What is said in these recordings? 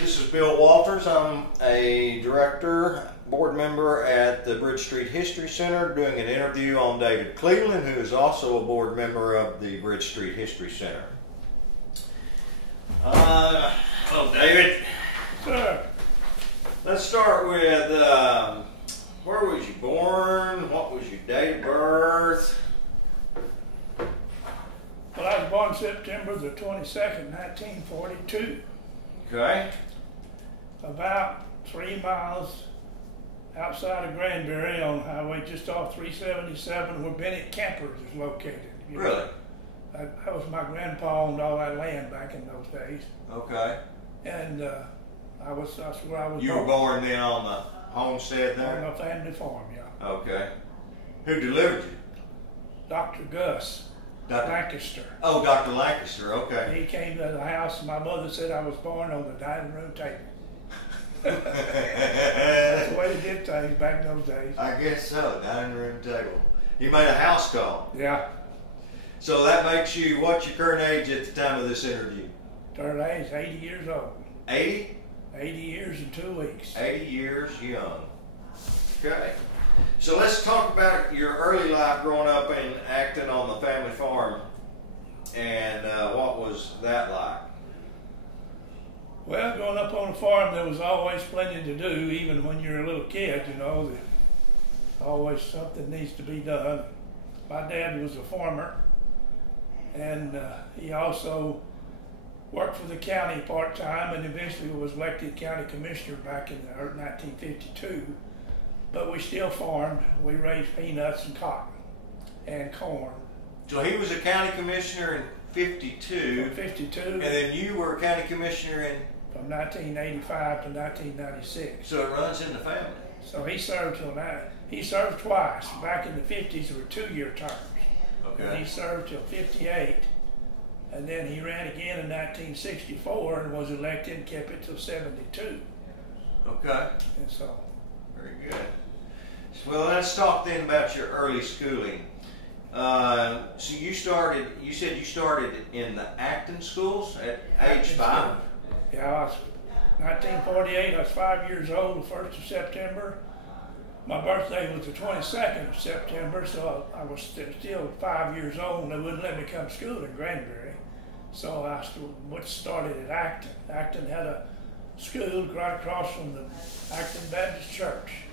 This is Bill Walters. I'm a director, board member at the Bridge Street History Center, doing an interview on David Cleveland, who is also a board member of the Bridge Street History Center. Hello, David. Sir. Let's start with where was you born? What was your date of birth? Well, I was born September the 22nd, 1942. Okay. About 3 miles outside of Granbury on highway just off 377 where Bennett Campers is located. Really? That was my grandpa owned all that land back in those days. Okay. And that's where I was You born. were born then on the homestead there? On a family farm, yeah. Okay. Who delivered you? Dr. Gus Lancaster. Oh, Dr. Lancaster, okay. He came to the house and my mother said I was born on the dining room table. That's the way they did things back in those days. I guess so, dining room table. You made a house call. Yeah. So that makes you, what's your current age at the time of this interview? Current age, 80 years old. 80? 80 years and 2 weeks. 80 years young. Okay. So let's talk about your early life growing up and acting on the family farm, and what was that like? Well, growing up on a farm, there was always plenty to do, even when you're a little kid, you know. There's always something needs to be done. My dad was a farmer, and he also worked for the county part-time and eventually was elected county commissioner back in 1952. But we still farmed. We raised peanuts and cotton and corn. So he was a county commissioner in 52. From 52. And then you were a county commissioner in? From 1985 to 1996. So it runs in the family. So he served till now. He served twice. Back in the 50s, there were 2-year terms. Okay. And he served till 58. And then he ran again in 1964 and was elected and kept it till 72. Okay. And so. Very good. Well, let's talk then about your early schooling. So you said you started in the acting schools at age 5? Yeah, I was 1948. I was 5 years old, the 1st of September. My birthday was the 22nd of September, so I was still 5 years old, and they wouldn't let me come to school in Granbury. So I started at Acton. Acton had a school right across from the Acton Baptist Church.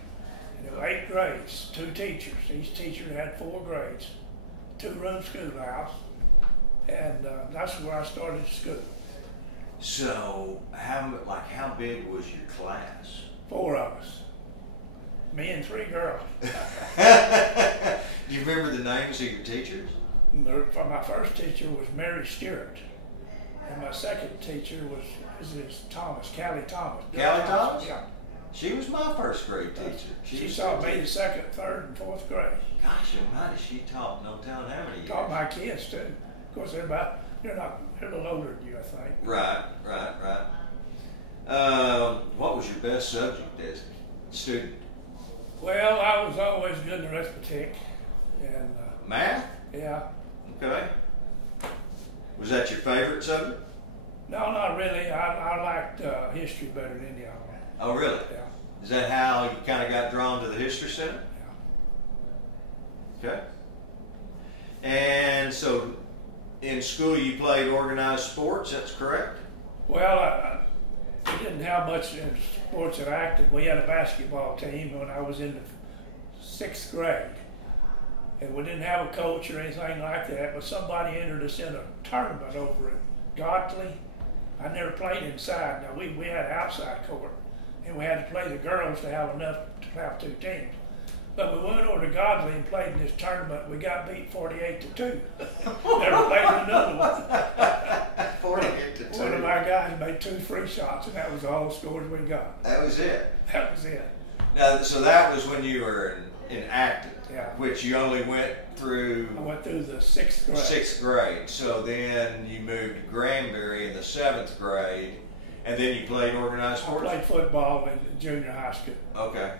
And there were 8 grades, 2 teachers. Each teacher had 4 grades, 2-room schoolhouse, and that's where I started school. So how big was your class? 4 of us. Me and 3 girls. Do you remember the names of your teachers? My first teacher was Mary Stewart, and my second teacher was Thomas, Callie Thomas. Callie Thomas? Yeah. She was my first grade teacher. She taught me the 2nd, 3rd, and 4th grade. Gosh almighty, she taught no telling how many years. Taught my kids too. Of course, they're a little older than you, I think. Right. What was your best subject as a student? Well, I was always good in arithmetic. And math? Yeah. Okay. Was that your favorite subject? No, not really. I liked history better than any of them. Oh, really? Yeah. Is that how you kind of got drawn to the History Center? Yeah. Okay. And so in school you played organized sports, that's correct? Well, we didn't have much in sports at Acton. We had a basketball team when I was in the 6th grade. And we didn't have a coach or anything like that, but somebody entered us in a tournament over at Godley. I never played inside. Now, we had an outside court, and we had to play the girls to have enough to have 2 teams. But we went over to Godley and played in this tournament. We got beat 48-2. Never played another one. 48-2. One of our guys made 2 free shots, and that was all the scores we got. That was it? That was it. Now, so that was when you were in acting, Yeah. which you only went through... I went through the 6th grade. 6th grade. So then you moved to Granbury in the 7th grade, and then you played organized sports? I played football in junior high school. Okay.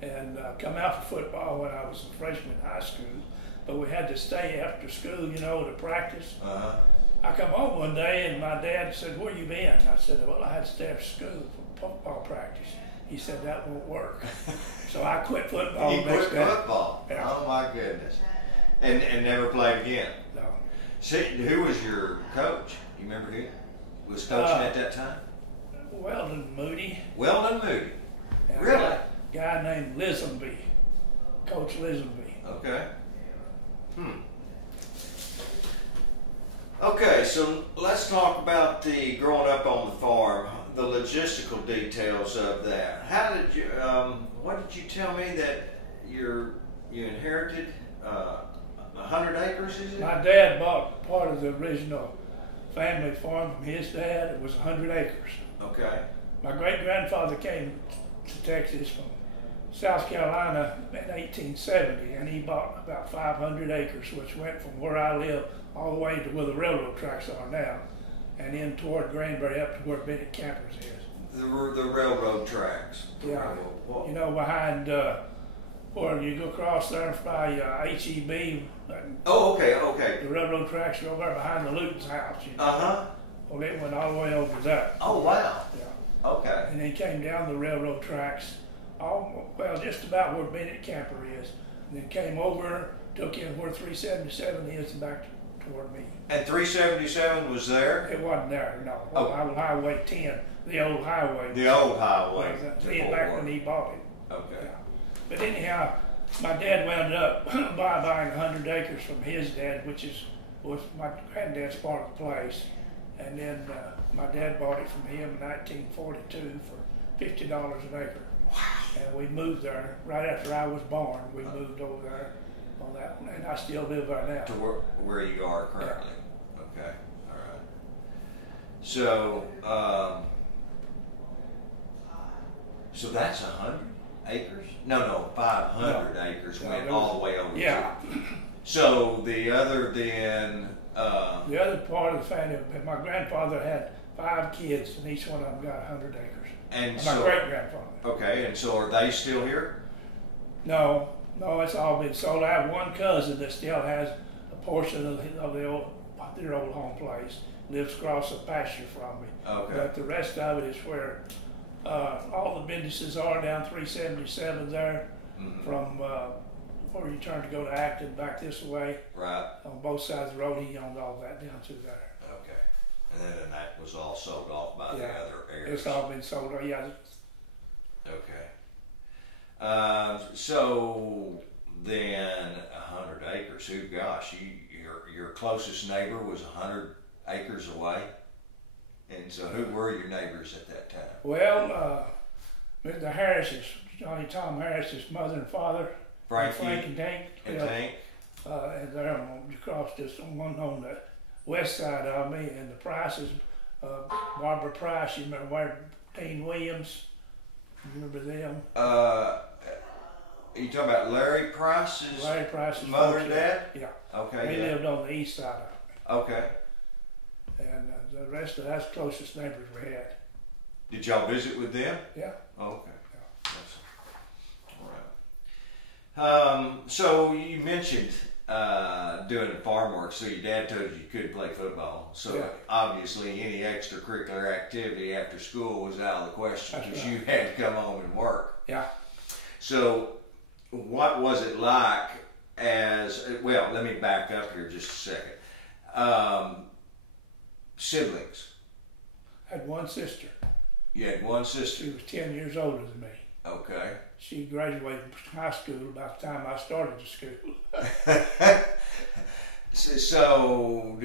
And come out for football when I was a freshman in high school. But we had to stay after school, you know, to practice. Uh-huh. I come home one day and my dad said, "Where you been?" I said, "Well, I had to stay after school for football practice." He said, "That won't work." So I quit football. You quit football? Yeah. Oh my goodness. And never played again? No. See, who was your coach? You remember who was coaching at that time? Weldon Moody. Weldon Moody. And Really? A guy named Lisenby. Coach Lisenby. Okay. Okay, so let's talk about the growing up on the farm, the logistical details of that. How did you? What did you tell me that you inherited 100 acres? Is it? My dad bought part of the original family farm from his dad. It was 100 acres. Okay. My great-grandfather came to Texas from South Carolina in 1870, and he bought about 500 acres, which went from where I live all the way to where the railroad tracks are now, and in toward Granbury up to where Bennett Campers is. The railroad tracks. Yeah. You know, behind where you go across there by HEB. Oh, okay, okay. The railroad tracks are over there behind the Luton's house. You know? Uh-huh. Well, it went all the way over there. Oh, wow. Yeah. Okay. And then came down the railroad tracks, just about where Bennett Camper is, and then came over, took in where 377 is, and back toward me. And 377 was there? It wasn't there, no. Oh. Highway 10, the old highway. The old highway. Then back when he bought it. Okay. Yeah. But anyhow, my dad wound up buying 100 acres from his dad, was my granddad's part of the place. And then my dad bought it from him in 1942 for $50 an acre. Wow. And we moved there right after I was born. We moved over there on that one, and I still live there now. To where you are currently. Yeah. Okay. All right. So, so that's 100 acres? No, 500 acres went all the way over. Yeah. So the other then. The other part of the family, my grandfather had 5 kids, and each one of them got 100 acres. And my so, great-grandfather. Okay, and so are they still here? No, it's all been sold. I have one cousin that still has a portion of their old home place. Lives across the pasture from me. Okay. But the rest of it is where all the businesses are down 377 there, from where you turn to go to Acton back this way. Right. On both sides of the road, he owned all that down through there. Okay. And then that was all sold off by the other heirs. It's all been sold. Yeah. Okay. So then 100 acres. Gosh, your closest neighbor was 100 acres away. And so who were your neighbors at that time? Well, Mr. Harris's, Johnny Tom Harris's mother and father. Frank and Tank. And Tank. And they're across this one on the west side of me, and the Prices, Barbara Price, you remember where Dean Williams, you remember them? Are you talking about Larry Price's mother and dad? Yeah. Okay. They lived on the east side of me. Okay. And the rest of that's the closest neighbors we had. Did y'all visit with them? Yeah. Okay. Yeah. All right. So you mentioned doing farm work. So your dad told you couldn't play football. So obviously any extracurricular activity after school was out of the question because you had to come home and work. Yeah. So what was it like well, let me back up here just a second. Siblings. I had one sister. You had one sister? She was 10 years older than me. Okay. She graduated from high school about the time I started the school. So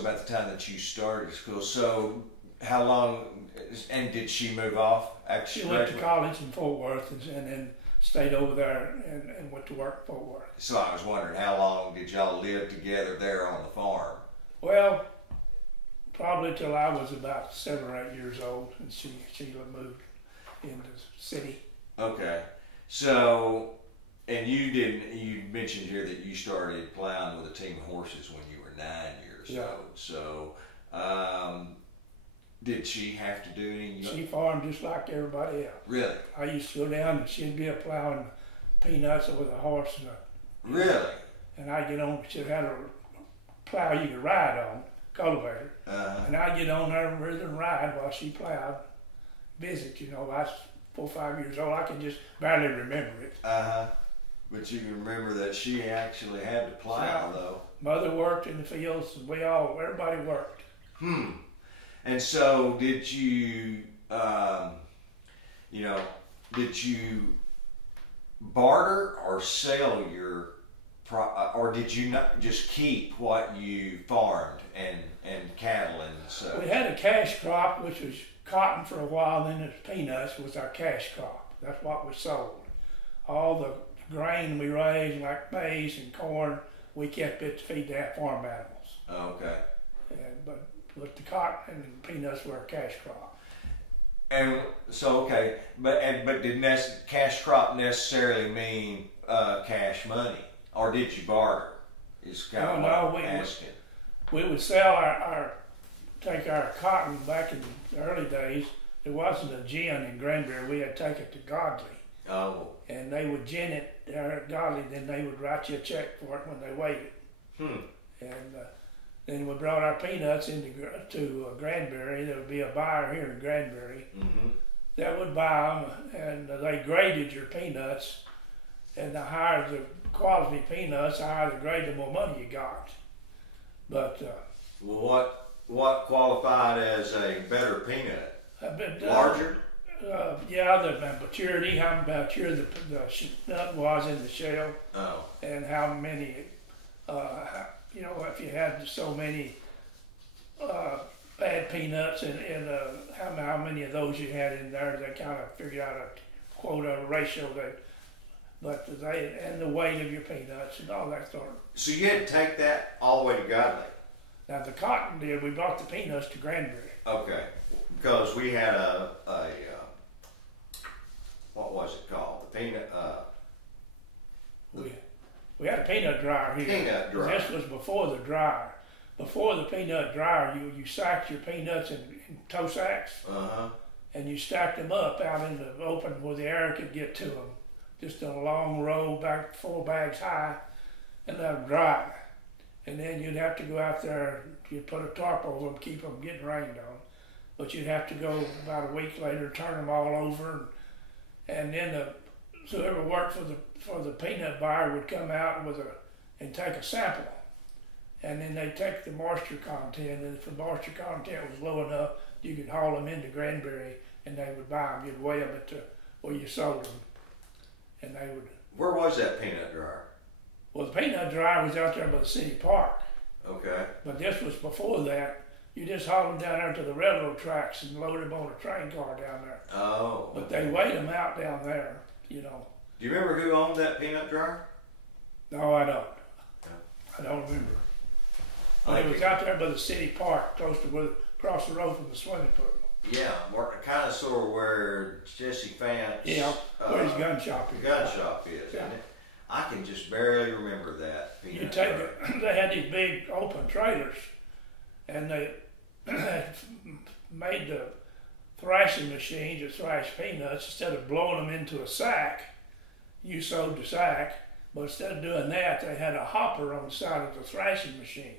about the time that you started school, so how long, and did she move off after she went to college in Fort Worth and then stayed over there and went to work in Fort Worth. So I was wondering, how long did y'all live together there on the farm? Well, probably till I was about 7 or 8 years old, and she moved into the city. Okay. So, and you mentioned here that you started plowing with a team of horses when you were 9 years old. So, did she have to do any? She farmed just like everybody else. Really? I used to go down and she'd be up plowing peanuts with a horse. Really? And I'd get on, she'd have a plow you could ride on. cultivator. And I'd get on there with her and ride while she plowed, visit, you know. I was 4 or 5 years old. I can just barely remember it. But you can remember that she actually had to plow, though. Mother worked in the fields, and everybody worked. And so did you, did you barter or sell your, or did you not just keep what you farmed and cattle and such? We had a cash crop, which was cotton for a while, then it was peanuts was our cash crop. That's what we sold. All the grain we raised, like maize and corn, we kept it to feed the farm animals. Okay. But the cotton and peanuts were a cash crop. And so, okay, but did cash crop necessarily mean cash money, or did you barter? Is kind of what I'm asking. We would sell take our cotton back in the early days. There wasn't a gin in Granbury. We had to take it to Godly. Oh. And they would gin it there at Godly, then they would write you a check for it when they weighed it. And then we brought our peanuts to Granbury. There would be a buyer here in Granbury that would buy them, and they graded your peanuts. And the higher the quality peanuts, the higher the grade, the more money you got. But well, what qualified as a better peanut? Larger? Yeah, the maturity, how mature the nut was in the shell, and how many, if you had so many bad peanuts and how many of those you had in there, they kind of figured out a quota, a ratio and the weight of your peanuts and all that sort of. So you had to take that all the way to Godly? Now the cotton we brought the peanuts to Granbury. Okay, because we had a what was it called? The peanut. We had a peanut dryer here. Peanut dryer. This was before the dryer. Before the peanut dryer, you sacked your peanuts in tow sacks, and you stacked them up out in the open where the air could get to them, just in a long row, back 4 bags high, and let them dry. And then you'd have to go out there. You'd put a tarp over them, keep them getting rained on. But you'd have to go about a week later, turn them all over, and then whoever worked for the peanut buyer would come out and take a sample, and then they'd take the moisture content, and if the moisture content was low enough, you could haul them into Granbury, and they would buy them. You'd weigh them where you sold them, and they would. Where was that peanut dryer? Well, the peanut dryer was out there by the city park. Okay. But this was before that. You just hauled them down there to the railroad tracks and loaded them on a train car down there. Oh. But they weighed them out down there, you know. Do you remember who owned that peanut dryer? No, I don't. I don't remember. But it was out there by the city park, close to across the road from the swimming pool. Yeah, kind of sort of where Jesse Fant's. Yeah, where his gun shop is. Gun shop is, isn't it? I can just barely remember that peanut dryer. They had these big open trailers, and they made the thrashing machine to thrash peanuts. Instead of blowing them into a sack, you sewed the sack, but instead of doing that, they had a hopper on the side of the thrashing machine,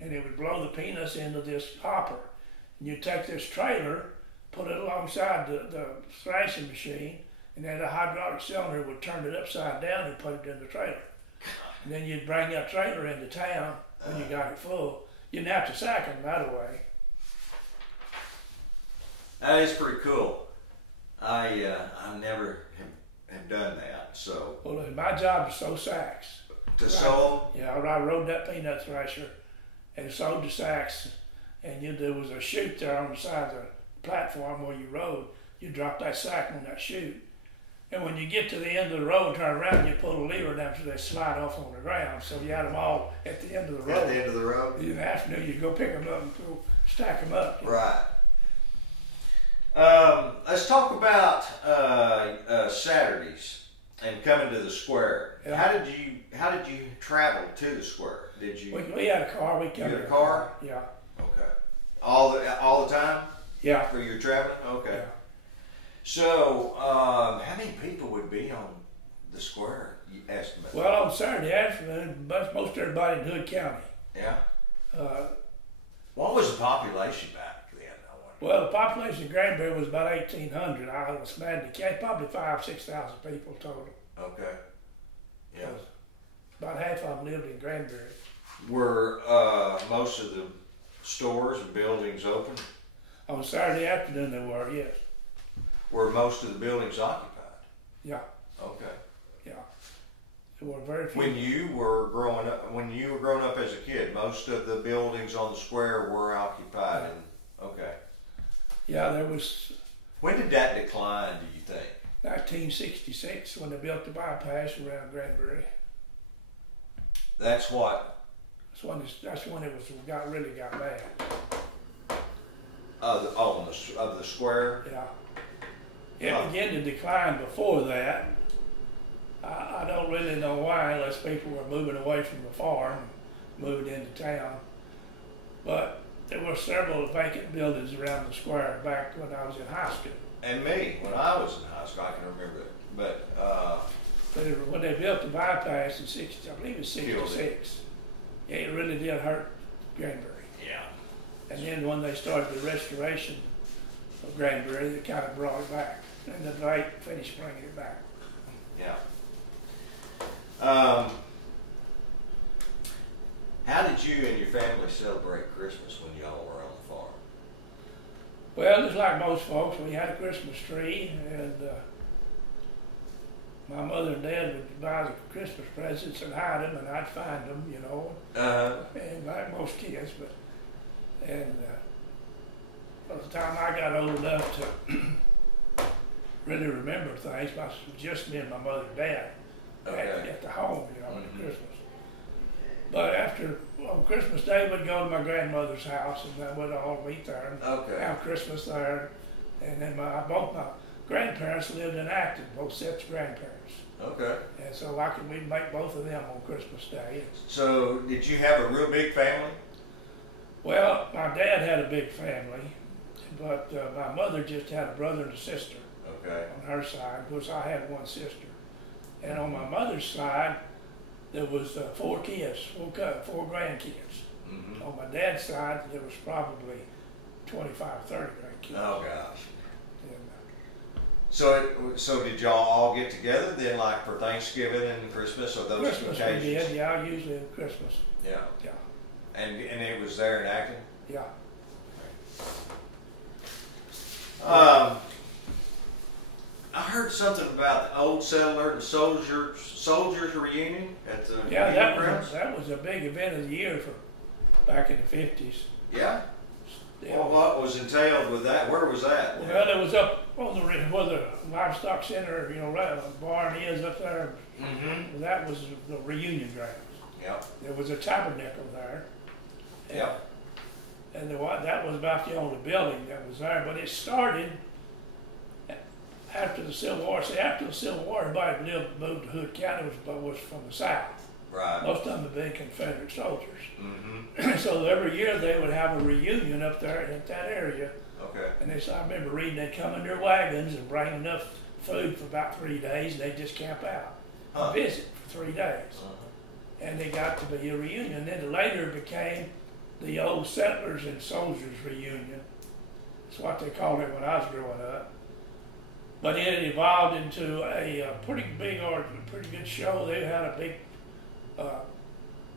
and it would blow the peanuts into this hopper. And you take this trailer, put it alongside the thrashing machine, and then the hydraulic cylinder would turn it upside down and put it in the trailer. And then you'd bring that trailer into town when you got it full. You didn't have to sack them right away. That is pretty cool. I never have done that, so. Well, my job is sew sacks. To sew them? Yeah, I rode that peanut thrasher and sewed the sacks. And there was a chute there on the side of the platform where you rode. You drop that sack on that chute. And when you get to the end of the road, turn around, and you pull the lever down so they slide off on the ground. So you had them all at the end of the road. At the end of the road? In the afternoon, you go pick them up and go stack them up. Right. Let's talk about Saturdays and coming to the square. Yeah. How did you travel to the square? Did you? We had a car. You had a car? Yeah. Okay. All the time? Yeah. For your traveling? Okay. Yeah. So, how many people would be on the square, you estimate? Well, on Saturday afternoon, most everybody in Hood County. Yeah. the population back then? I wonder. Well, the population of Granbury was about 1,800. I was mad to catch probably 5,000–6,000 people total. Okay. Yeah. About half of them lived in Granbury. Were most of the stores and buildings open? On Saturday afternoon they were, yes. Were most of the buildings occupied? Yeah. Okay. Yeah. There were very few. When you were growing up as a kid, most of the buildings on the square were occupied. Yeah. Okay. Yeah, there was. When did that decline, do you think? 1966, when they built the bypass around Granbury. That's what. That's when it really got bad. Of the square. Yeah. It began to decline before that. I don't really know why, unless people were moving away from the farm, moving into town. But there were several vacant buildings around the square back when I was in high school. And me, when I was in high school, I can remember it. But when they built the bypass in '60, I believe it was '66, it really did hurt Granbury. Yeah. And then when they started the restoration of Granbury, they kind of brought it back, and then they finished bringing it back. Yeah. How did you and your family celebrate Christmas when y'all were on the farm? Well, just like most folks, we had a Christmas tree, and my mother and dad would buy the Christmas presents and hide them, and I'd find them, you know, and like most kids. By the time I got old enough to really remember things, it was just me and my mother and dad at the home, you know, at Christmas. But on Christmas Day, we'd go to my grandmother's house, and then we'd all meet there and have Christmas there. And then both my grandparents lived in Acton, both sets of grandparents. Okay. And so we'd make both of them on Christmas Day. So did you have a real big family? Well, my dad had a big family, but my mother just had a brother and a sister. Okay. On her side, of course, I had one sister. And on my mother's side, there was 4 kids, 4 grandkids. Mm-hmm. On my dad's side, there was probably 25, 30 grandkids. Oh gosh. And, So did y'all all get together then, like for Thanksgiving and Christmas, or those Christmas occasions? we did, yeah, usually Christmas. Yeah. Yeah. And it was there in Acton? Yeah. I heard something about the old settler and soldiers reunion at the that was a big event of the year for back in the 50s. Yeah. Yeah. Well, what was entailed with that? Where was that? Well, it was up on where the livestock center, you know, right, the barn is up there. Mm-hmm. That was the reunion grounds. Yep. There was a tabernacle there. Yep. And that was about the only building that was there, but it started after the Civil War. See, after the Civil War, everybody moved to Hood County was from the South. Right. Most of them had been Confederate soldiers. Mm-hmm. So every year they would have a reunion up there in that area. Okay. And I remember reading they'd come in their wagons and bring enough food for about 3 days, and they'd just camp out and visit for 3 days. And they got to be a reunion. Then later it became the old settlers and soldiers reunion. That's what they called it when I was growing up. But it evolved into a pretty good show. They had a big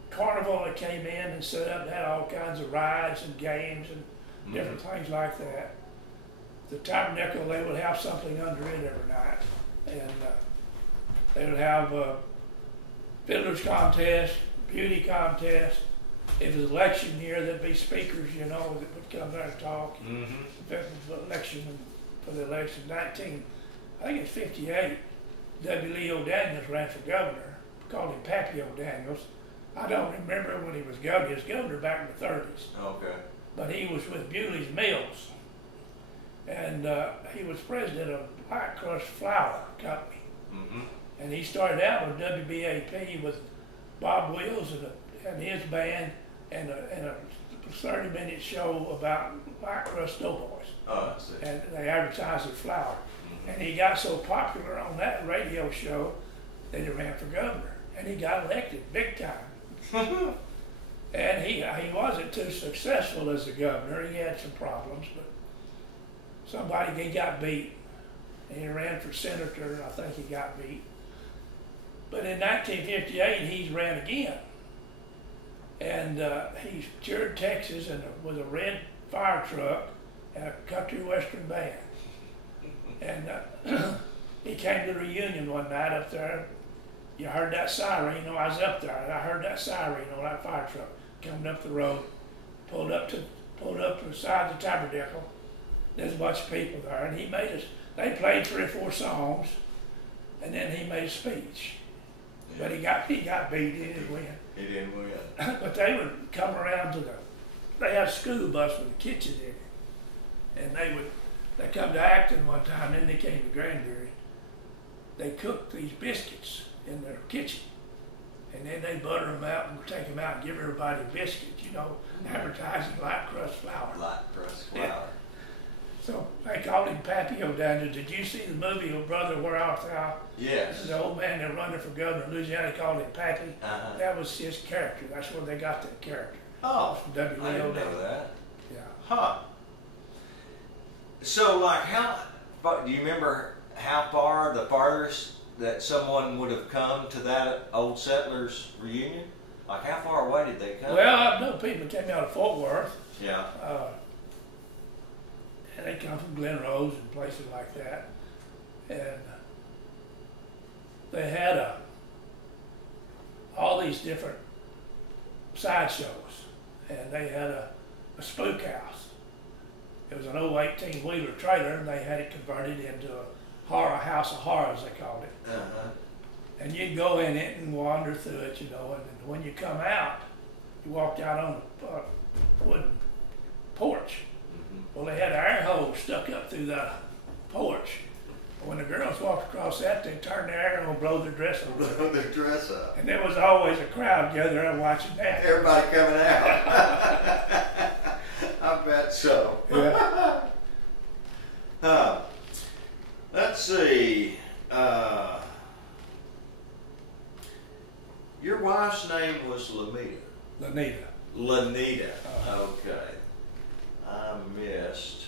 carnival that came in and set up and had all kinds of rides and games and different things like that. The tabernacle, they would have something under it every night. And they would have fiddlers contest, beauty contest. If it was election year, there'd be speakers, you know, that would come there and talk. Mm-hmm. If it was election, for the election, I think it's 58, W. Leo Daniels ran for governor. Called him Pappy O'Daniels. I don't remember when he was governor. He was governor back in the 30s. Okay. But he was with Bewley's Mills. And he was president of White Crust Flour Company. Mm-hmm. And he started out with WBAP with Bob Wills and his band and a 30-minute show about White Crust Doughboys. Oh, I see. And they advertised their flour. Mm-hmm. And he got so popular on that radio show that he ran for governor. And he got elected big time. And he wasn't too successful as a governor. He had some problems, but he got beat. And he ran for senator, and I think he got beat. But in 1958, he ran again. And he toured Texas with a red fire truck and a country western band. And he came to the reunion one night up there. You heard that siren, you know, I was up there, and I heard that siren on that fire truck coming up the road, pulled up to the side of the tabernacle. There's a bunch of people there, and they played 3 or 4 songs, and then he made a speech. Yeah. But he got beat, he didn't win. He didn't win. But they would come around they had a school bus with a kitchen in it, and they come to Acton one time, then they came to Granbury. They cooked these biscuits in their kitchen, and then they butter them out and take them out and give everybody biscuits, you know, advertising light crust flour. Light crust flour. Yeah. So they called him Papio down there. Did you see the movie O Brother Where Art Thou? Yes. The old man that running for governor of Louisiana, called him Pappy. Uh-huh. That was his character. That's where they got that character. Oh, from W. I didn't know that. Yeah. Huh. So, like, do you remember how far the farthest that someone would have come to that old settlers reunion? Like, how far away did they come? Well, I know people came out of Fort Worth. Yeah. And they come from Glen Rose and places like that. And they had all these different sideshows. And they had a spook house. It was an old 18-wheeler trailer, and they had it converted into a house of horrors, they called it. Uh-huh. And you'd go in it and wander through it, you know, and when you come out, you walked out on a wooden porch. Mm-hmm. Well, they had an air hole stuck up through the porch. When the girls walked across that, they'd turn their air on and blow their dress up. Blow their dress up. And there was always a crowd gathered around watching that. Everybody coming out. I bet so. Yeah. Let's see. Your wife's name was Lanita. Lanita. Okay. I missed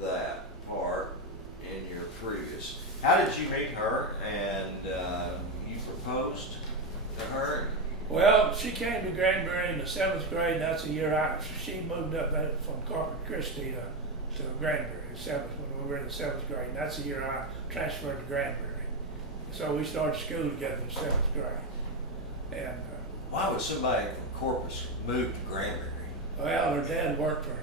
that part in your previous. How did you meet her, and you proposed to her? Well, she came to Granbury in the 7th grade. That's the year she moved up from Corpus Christi to Granbury, when we were in the 7th grade. And that's the year I transferred to Granbury. So we started school together in the 7th grade. And why would somebody from Corpus move to Granbury? Well, her dad worked for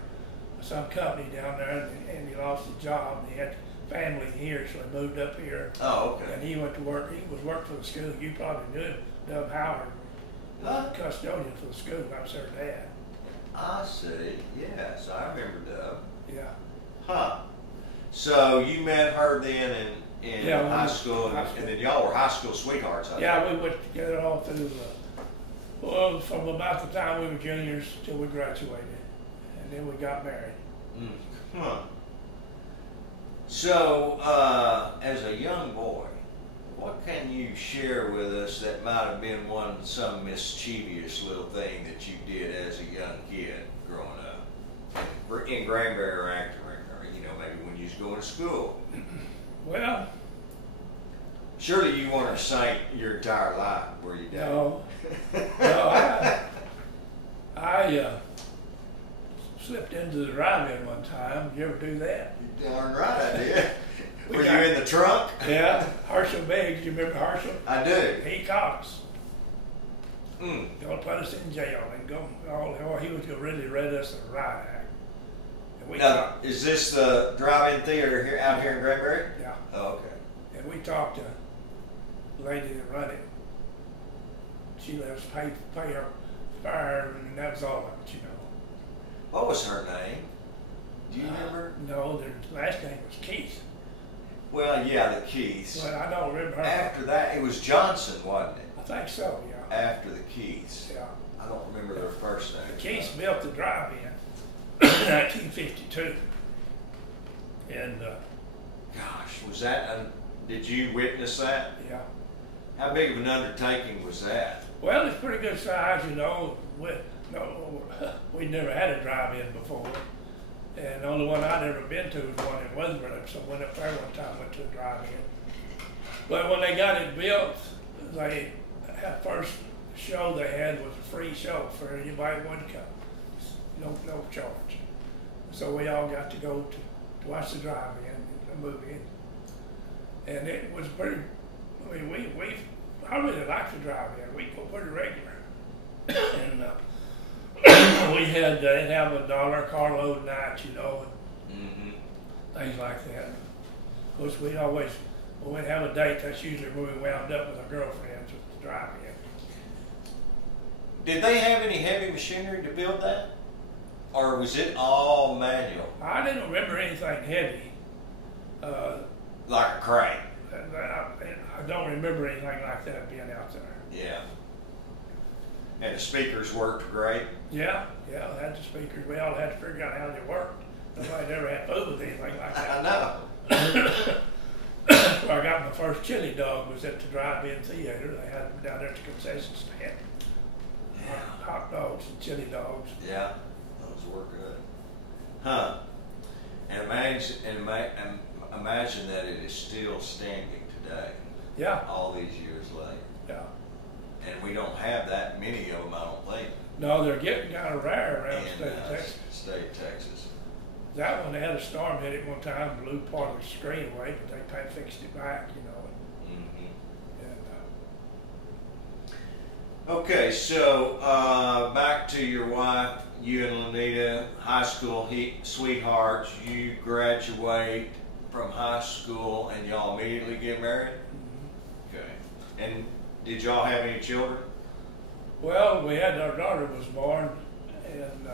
some company down there, and he lost his job, and he had family here, so he moved up here. Oh, okay. And he went to work. He was working for the school. You probably knew him, Dub Howard. Custodian for the school. That was her dad. I see. Yes, I remember Dub. Yeah. Huh. So you met her then in high school, and then y'all were high school sweethearts. Yeah, we went together all through. From about the time we were juniors till we graduated, and then we got married. Huh. So, as a young boy, what can you share with us that might have been some mischievous little thing that you did as a young kid growing up in Granbury or Acton, or maybe when you was going to school? Well, surely you want to saint your entire life, were you? No. I slipped into the drive-in one time. Did you ever do that? You darn right I did. Were you in the trunk? Yeah. Herschel Biggs, you remember Herschel? I do. He caught us. Going to put us in jail and he was really read us a riot act. Now, is this the drive-in theater out here in Granbury? Yeah. Oh, okay. And we talked to the lady that run it. She let us pay her fire, and that was all of it, What was her name? Do you remember? No, their last name was Keith. Well, yeah, the Keiths. But I don't remember her. After that, it was Johnson, wasn't it? I think so, yeah. After the Keiths. Yeah. I don't remember their first name. The Keiths built the drive-in in 1952. And, gosh, was that, did you witness that? Yeah. How big of an undertaking was that? Well, it's pretty good size, no, we never had a drive-in before. And the only one I'd ever been to was one in Weatherford, so I went up there one time, went to a drive-in. But when they got it built, they had first show they had was a free show for anybody who wanted to come. No charge. So we all got to go to watch the drive-in, the movie. And it was pretty, I mean, I really liked the drive-in. We go pretty regular. And we had, they'd have $1 carload night, you know, and things like that. Of course, we always, when we have a date, that's usually when we wound up with our girlfriends with the drive-in. Did they have any heavy machinery to build that? Or was it all manual? I didn't remember anything heavy. Like a crane? I don't remember anything like that being out there. Yeah. And the speakers worked great? Yeah, they had the speakers. We all had to figure out how they worked. Nobody ever had food with anything like that. I know. Where I got my first chili dog was at the drive-in theater. They had them down there at the concession stand. Yeah. Hot dogs and chili dogs. Yeah, those were good. Huh. And imagine that it is still standing today. Yeah. All these years later. Yeah. And we don't have that many of them, I don't think. No, they're getting kind of rare around the In state of Texas. state of Texas. That one, they had a storm hit it one time, blew part of the screen away, but they fixed it back, you know. And, Okay, so back to your wife, you and Lanita, high school sweethearts. You graduate from high school and y'all immediately get married? Okay. And did y'all have any children? well, we had, our daughter was born, and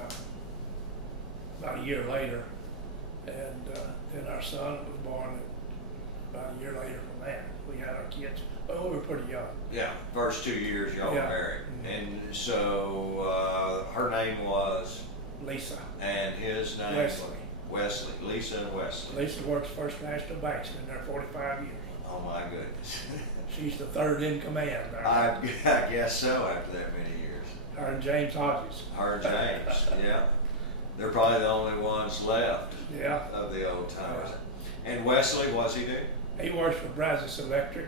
about a year later, and then our son was born about a year later from that. We had our kids, but we were pretty young. Yeah, first 2 years y'all were married. And so her name was? Lisa. And his name? Wesley. Wesley. Lisa and Wesley. Lisa works First National Bank's been there 45 years. Oh my goodness. She's the third in command there. I guess so after that many years. Her and James Hodges. Her and James, yeah. They're probably the only ones left of the old timers. And Wesley, what's he do? He works for Brazos Electric.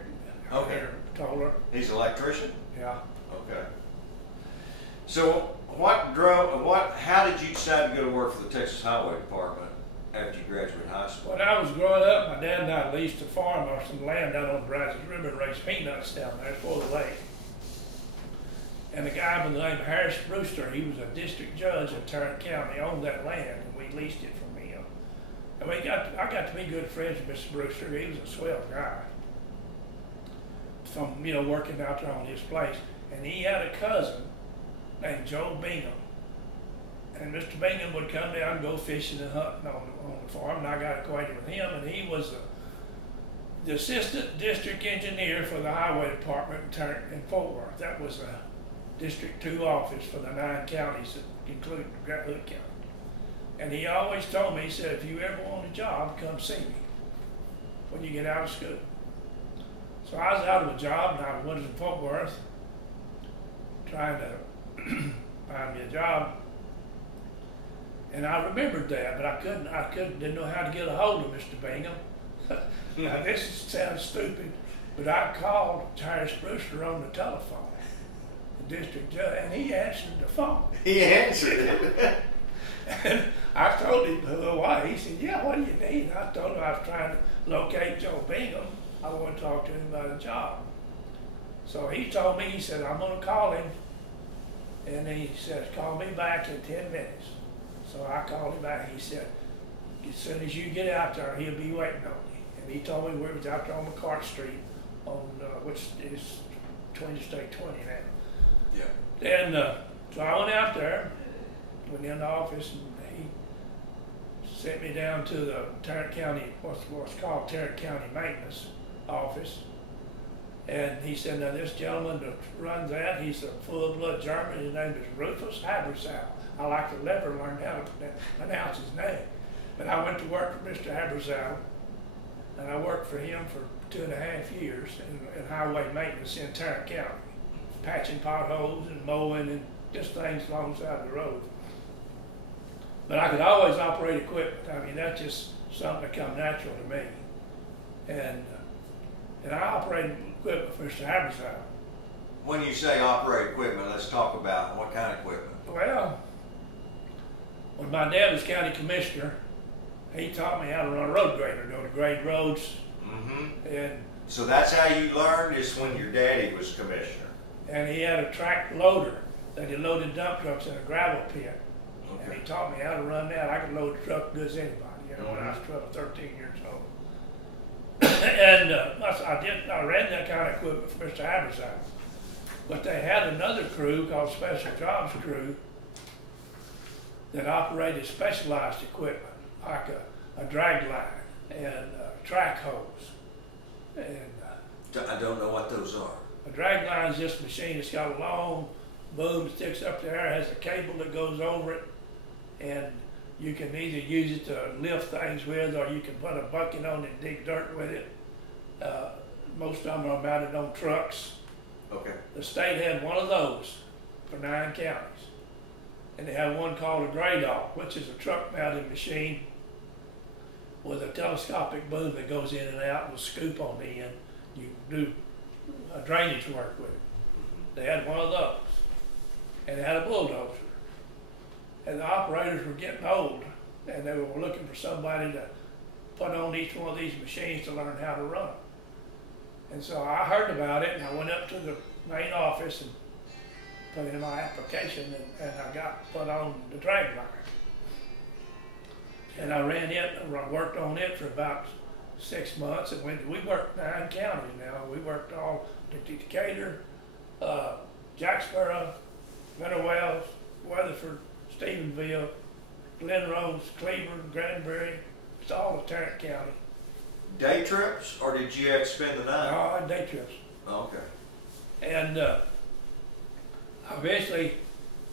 Okay. Toller. He's an electrician? Yeah. Okay. So how did you decide to go to work for the Texas Highway Department after you graduated high school? When I was growing up, my dad and I leased a farm or some land down on the Brazos River and raised peanuts down there before the lake. And the guy by the name of Harris Brewster, he was a district judge in Tarrant County, owned that land, and we leased it from him. And I got to be good friends with Mr. Brewster. He was a swell guy. From, working out there on his place. And he had a cousin named Joe Bingham. And Mr. Bingham would come down and go fishing and hunting on the farm, and I got acquainted with him, and he was the assistant district engineer for the highway department in Fort Worth. That was a District 2 office for the 9 counties that included Hood County. And he always told me, he said, if you ever want a job, come see me when you get out of school. So I was out of a job, and I was in Fort Worth trying to find me a job. And I remembered that, but I didn't know how to get a hold of Mr. Bingham. Now this sounds stupid, but I called Harris Brewster on the telephone, the district judge, and he answered the phone. He answered it. And I told him why. He said, yeah, what do you need? And I told him I was trying to locate Joe Bingham. I want to talk to him about a job. So he told me, he said, I'm going to call him. And he says, call me back in 10 minutes. So I called him back. He said, as soon as you get out there, he'll be waiting on you. And he told me we was out there on McCart Street, on which is Interstate 20 now. Yeah. And so I went out there, went in the office, and he sent me down to the Tarrant County, what's called Tarrant County Maintenance Office. And he said, now this gentleman that runs that, he's a full-blood German. His name is Rufus Habersau. I like to never learn how to pronounce his name. But I went to work for Mr. Habersau, and I worked for him for 2.5 years in highway maintenance in Tarrant County, patching potholes and mowing and just things alongside the road. But I could always operate equipment. I mean, that's just something that come natural to me. And I operated equipment for Mr. Haberside. When you say operate equipment, let's talk about what kind of equipment. Well, when my dad was county commissioner, he taught me how to run a road grader, to grade roads. Mm-hmm. And so that's how you learned, is when your daddy was commissioner. And he had a track loader that he loaded dump trucks in a gravel pit. Okay. And he taught me how to run that. I could load a truck as good as anybody, when I was 12 or 13 years old. And I ran that kind of equipment for Mr. Haberside. But they had another crew called Special Jobs Crew that operated specialized equipment, like a drag line and a track hose. And I don't know what those are. a drag line is just a machine that's got a long boom that sticks up there, has a cable that goes over it, and you can either use it to lift things with, or you can put a bucket on it and dig dirt with it. Most of them are mounted on trucks. Okay. The state had one of those for 9 counties. And they have one called a gradle, which is a truck-mounted machine with a telescopic boom that goes in and out with a scoop on the end. You do drainage work with it. They had one of those. And they had a bulldozer. And the operators were getting old, and they were looking for somebody to put on each one of these machines to learn how to run. And so I heard about it, and I went up to the main office and put in my application, and I got put on the drag line. And I ran it, and I worked on it for about 6 months, and we worked 9 counties now. We worked all Decatur, Jacksboro, Winter Wells, Weatherford, Stephenville, Glen Rose, Cleveland, Granbury. It's all of Tarrant County. Day trips, or did you have to spend the night? No, I had day trips. Okay. And eventually,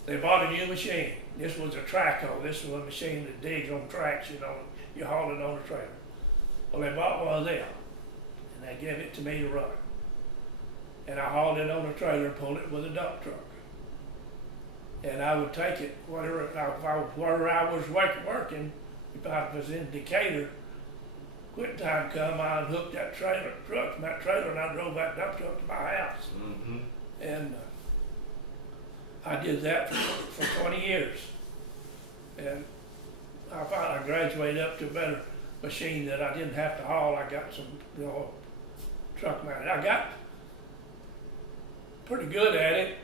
they bought a new machine. This was a track hoe. This was a machine that digs on tracks, you haul it on a trailer. Well, they bought one of them, and they gave it to me to run. And I hauled it on a trailer and pulled it with a dump truck. And I would take it, wherever I was working, if I was in Decatur, quit time come, I unhooked that trailer, truck from that trailer, and I drove that dump truck to my house. Mm-hmm. And I did that for 20 years. And I finally graduated up to a better machine that I didn't have to haul. I got some, truck mounted. I got pretty good at it.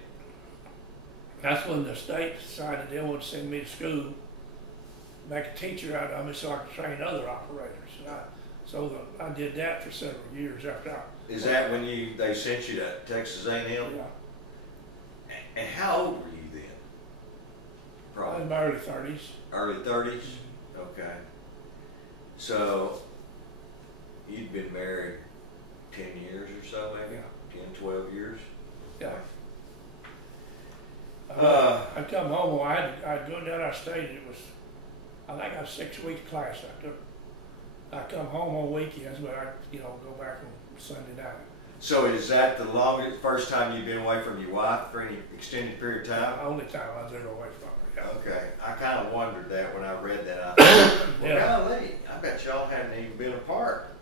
That's when the state decided they wanted to send me to school, make a teacher out of me so I could train other operators. And I did that for several years after I. Is that when they sent you to Texas A&M? Yeah. And how old were you then? I Probably was in my early 30s. early 30s? Okay. So you'd been married 10 years or so, maybe? Yeah. 10, 12 years? Yeah. I'd come home, I'd go down our state, and it was, I think I was 6-week class I took. I'd come home on weekends, but I'd, go back on Sunday night. So is that the first time you've been away from your wife for any extended period of time? The only time I was ever away from her. Yeah. Okay. I kind of wondered that when I read that. I thought, well, Yeah. golly, I bet y'all hadn't even been apart,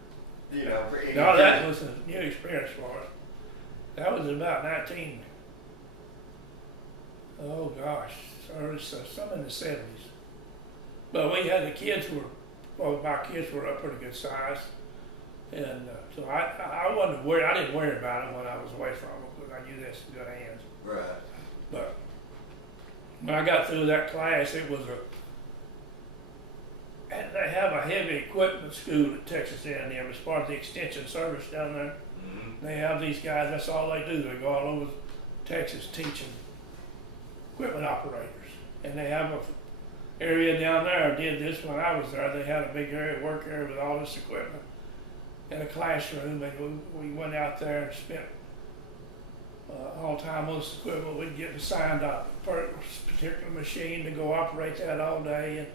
for any No, that period. was a new experience for us. That was about 19, oh gosh, some in the 70s. But we had the kids my kids were a pretty good size. And so I wasn't worried. I didn't worry about them when I was away from them because I knew that's in good hands. Right. But when I got through that class, it was they have a heavy equipment school at Texas A&M as part of the extension service down there. Mm-hmm. They have these guys. That's all they do. They go all over Texas teaching equipment operators, and they have a area down there. I did this when I was there. They had a big work area with all this equipment in a classroom, and we went out there and spent all time on this equipment. We'd get assigned a particular machine to go operate that all day, and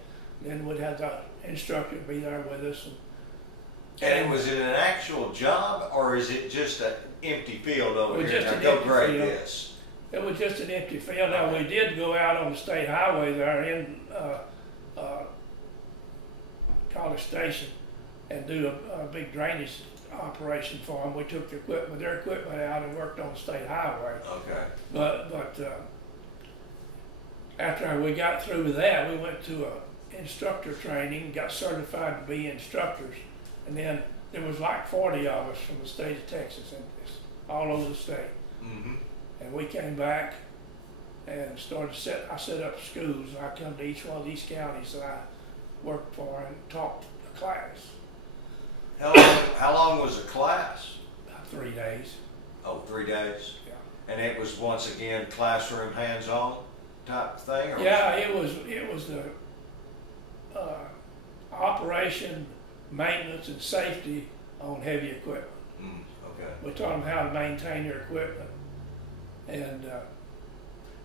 then we'd have the instructor be there with us. And was it an actual job, or is it just an empty field over It was here? just Now an go empty grade field. this. It was just an empty field. Now, we did go out on the state highway there in College Station and do a big drainage operation for them. We took their equipment out and worked on the state highway. Okay. But after we got through with that, we went to a instructor training, got certified to be instructors, and then there was like 40 of us from the state of Texas, and it's all over the state. Mm-hmm. And we came back and I set up schools. I come to each one of these counties that I worked for and taught a class. How long was the class? About 3 days. Oh, 3 days? Yeah. And it was once again classroom hands-on type thing? Or Yeah, it was the operation, maintenance, and safety on heavy equipment. Okay. We taught them how to maintain their equipment. And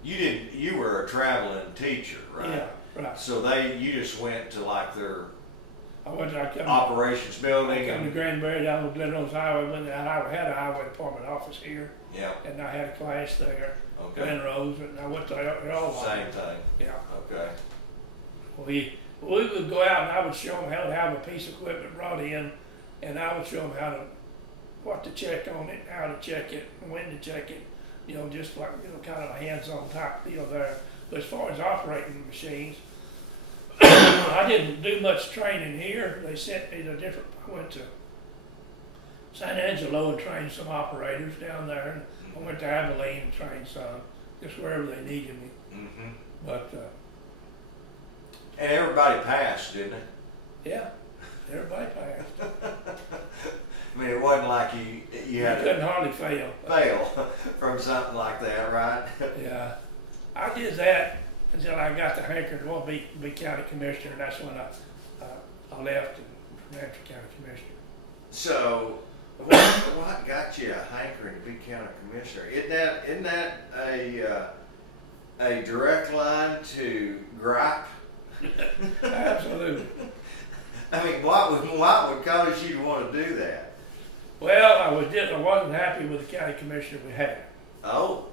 you were a traveling teacher, right? yeah, right. So you just went to like their operations I building? come to Granbury down the Glen Rose Highway. When I had a highway department office here. Yeah. And I had a class there. Okay. Glen Rose, and I went to all of them. Same thing. Yeah. Okay. We would go out and I would show them how to have a piece of equipment brought in, and I would show them what to check on it, how to check it, when to check it. You know, just like, kind of a hands-on type deal there. But as far as operating the machines, I didn't do much training here. They sent me I went to San Angelo and trained some operators down there. I went to Abilene and trained some, just wherever they needed me. Mm-hmm. But, and everybody passed, didn't it? yeah, everybody passed. I mean, it wasn't like you had couldn't hardly fail. From something like that, right? Yeah. I did that until I got the hankering to want to be county commissioner, and that's when I left and ran for county commissioner. So, what got you a hankering to be county commissioner? Isn't that a direct line to gripe? Absolutely. I mean, what would cause you to want to do that? Well, I wasn't happy with the county commissioner we had. Oh.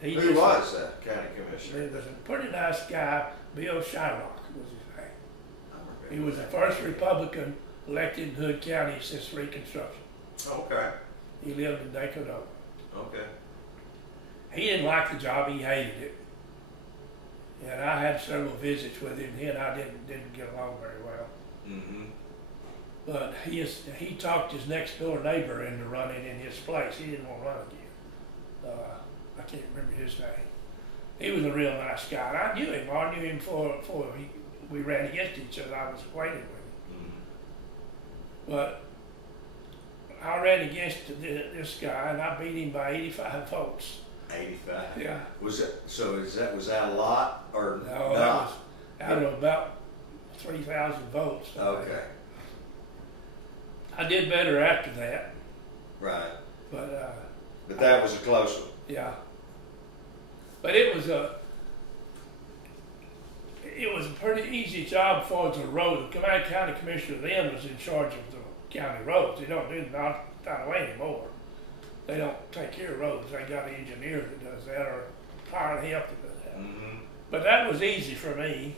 Who was that county commissioner? He was a pretty nice guy. Bill Shylock was his name. He was the first Republican elected in Hood County since Reconstruction. Okay. He lived in Dakota. Okay. He didn't like the job. He hated it. And I had several visits with him. He and I didn't get along very well. Mm-hmm. But he talked his next door neighbor into running in his place. He didn't want to run again. I can't remember his name. He was a real nice guy. And I knew him. I knew him before we ran against each other. I was acquainted with him. Mm-hmm. But I ran against this guy, and I beat him by 85 votes. 85. Yeah. Was that a lot or no? Not? That was out of about 3,000 votes. Okay. I did better after that. Right. But that was a close one. Yeah. But it was a pretty easy job for the road. The county commissioner then was in charge of the county roads. They don't do that way anymore. They don't take care of roads. They got an engineer that does that, or hired help to do that. Mm-hmm. But that was easy for me,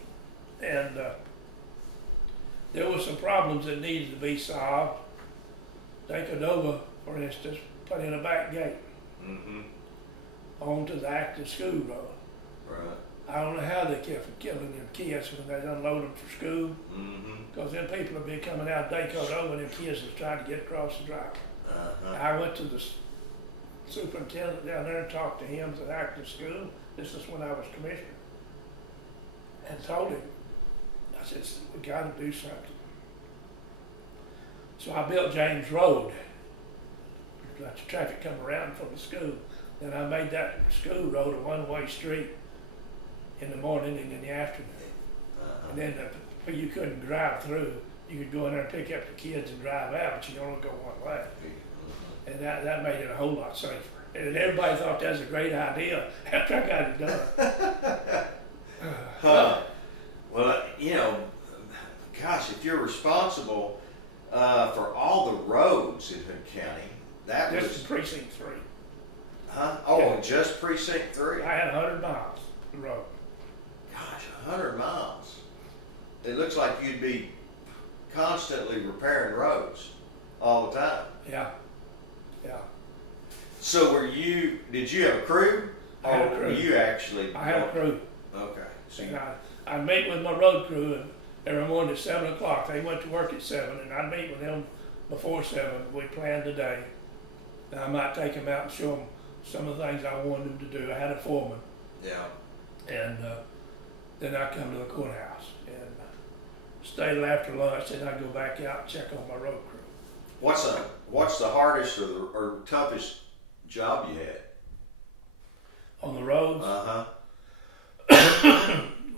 and there were some problems that needed to be solved. Dakota, for instance, put in a back gate onto the active school road. Right. I don't know how they kept killing them kids when they unload them for school, because then people have been coming out of Dakota and them kids was trying to get across the driveway. I went to the superintendent down there and talked to him at active school. This is when I was commissioner, and told him, I said, we got to do something. So I built James Road. Let the traffic come around from the school. Then I made that school road a one-way street in the morning and in the afternoon. And then you couldn't drive through. You could go in there and pick up the kids and drive out, but you only go one way. And that made it a whole lot safer. And everybody thought that was a great idea after I got it done. Well, gosh, if you're responsible for all the roads in Hood County, that Just was precinct 3. Huh? Oh, Yeah. just precinct 3? I had 100 miles of road. Gosh, 100 miles. It looks like you'd be constantly repairing roads all the time. Yeah, yeah. So did you have a crew? I had a Or crew. were you actually? I had a crew. Okay. So And I'd meet with my road crew and every morning at 7 o'clock. They went to work at 7, and I'd meet with them before 7. We planned the day. And I might take them out and show them some of the things I wanted them to do. I had a foreman. yeah. And then I come to the courthouse and stay till after lunch, and I go back out and check on my road crew. What's the hardest or toughest job you had? On the roads?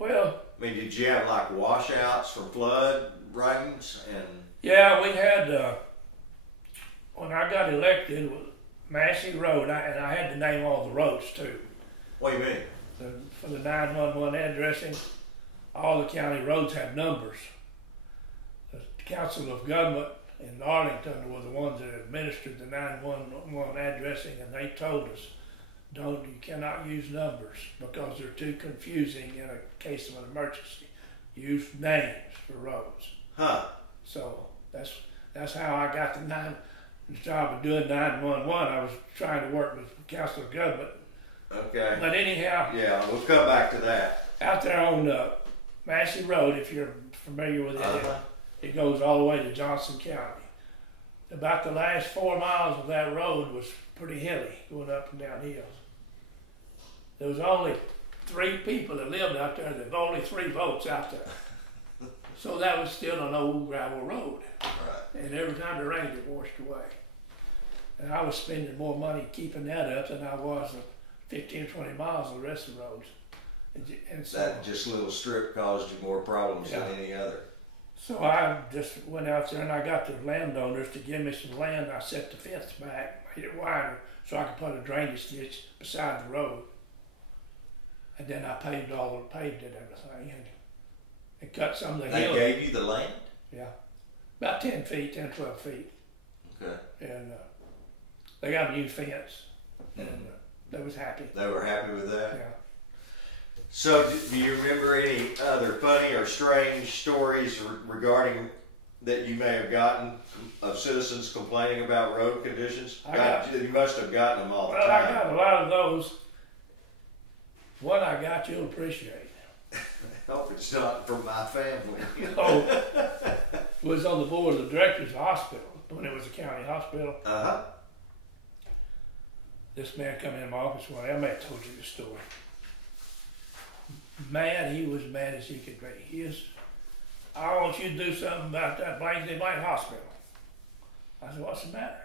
Well, I mean, did you have like washouts from flood rains and? yeah, we had, when I got elected, it was Massey Road, and I had to name all the roads too. What do you mean? For the 911 addressing, all the county roads had numbers. The Council of Government in Arlington were the ones that administered the 911 addressing, and they told us, you cannot use numbers because they're too confusing in a case of an emergency. Use names for roads. Huh. So that's how I got the job of doing 911. I was trying to work with the Council of Government. Okay. But anyhow, Yeah, we'll come back to that. out there on Massey Road, if you're familiar with it, it goes all the way to Johnson County. About the last 4 miles of that road was pretty hilly, going up and down hills. There was only 3 people that lived out there. There were only 3 boats out there. So that was still an old gravel road. Right. And every time it rained, it washed away. And I was spending more money keeping that up than I was 15 or 20 miles of the rest of the roads. And so, That just little strip caused you more problems Yeah. than any other. so I just went out there and I got the landowners to give me some land. I set the fence back, made it wider so I could put a drainage ditch beside the road. And then I paved it everything and cut some of the They hills. gave you the land? Yeah, about 10 feet, 10, 12 feet. Okay. And they got a new fence, and they was happy. They were happy with that? Yeah. So, do you remember any other funny or strange stories regarding that you may have gotten of citizens complaining about road conditions? You must have gotten them all the Well, time. I got a lot of those. One I got you'll appreciate. I hope it's not from my family. Was on the board of the directors of the hospital when it was a county hospital. Uh-huh. This man come in my office one day. I may have told you this story. Mad, he was mad as he could be. I want you to do something about that Blankety Blank hospital. I said, what's the matter?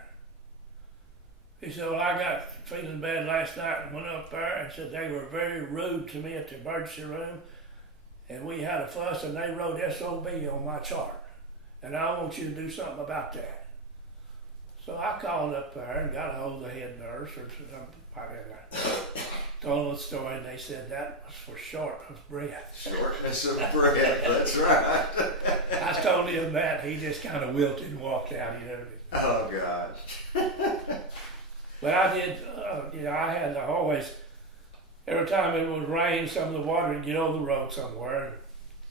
He said, well, I got feeling bad last night and went up there and said they were very rude to me at the emergency room. And we had a fuss and they wrote SOB on my chart. And I want you to do something about that. So I called up there and got a hold of the head nurse or somebody there. Told them the story and they said that was for shortness of breath. Shortness of breath, that's right. I told him that. He just kind of wilted and walked out. Oh, gosh. But I did, I had always, every time it would rain, some of the water would get on the road somewhere.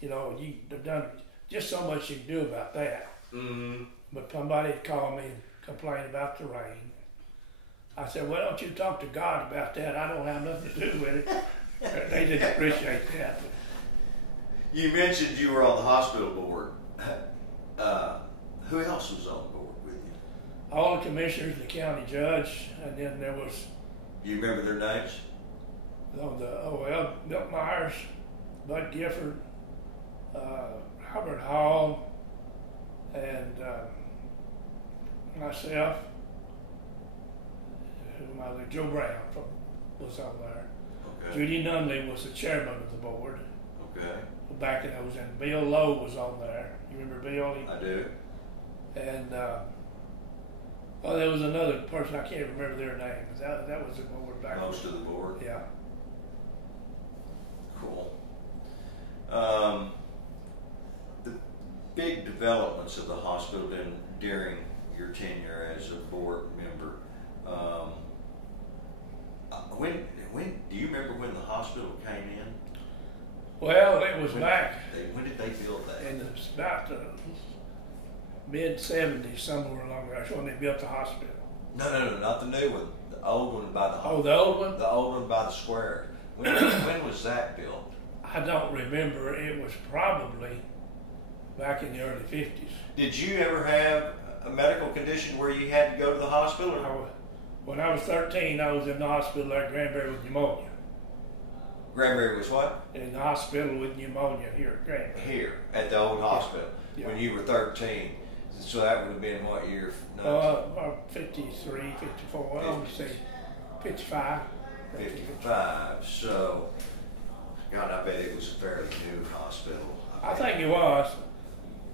And, you've done just so much you can do about that. Mm-hmm. But somebody would call me and complain about the rain. I said, well, don't you talk to God about that? I don't have nothing to do with it. They didn't appreciate that. You mentioned you were on the hospital board. Who else was on the board with you? All the commissioners, the county judge, and then there was Do you remember their names? Milt Myers, Bud Gifford, Robert Hall, and myself. Joe Brown was on there. Okay. Judy Nunley was the chairman of the board. Okay. Back in those, and Bill Lowe was on there. You remember Bill? I do. And there was another person, I can't remember their name, but that was the board back. Most of the board. Yeah. Cool. The big developments of the hospital during your tenure as a board member. when do you remember when the hospital came in? Well, it was back When did they build that? in about the mid-70s, somewhere along there. That's when they built the hospital. No, not the new one. The old one by the Oh, the old one? The old one by the square. When was that built? I don't remember. It was probably back in the early 50s. Did you ever have a medical condition where you had to go to the hospital? When I was 13, I was in the hospital at Granbury with pneumonia. Granbury was what? In the hospital with pneumonia here at Granbury. Here, at the old hospital, Yeah. when you were 13. So that would have been what year? 53, 54, I would say 55. 55. So, God, I bet it was a fairly new hospital. I think it was.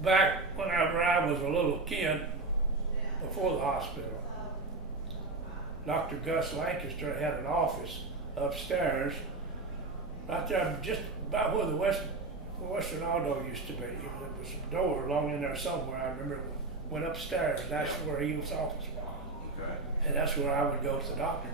Back whenever I was a little kid, before the hospital, Dr. Gus Lancaster had an office upstairs, right there, just about where the Western Auto used to be. There was a door along in there somewhere. I remember went upstairs. That's where his office was. Okay. And that's where I would go to the doctor.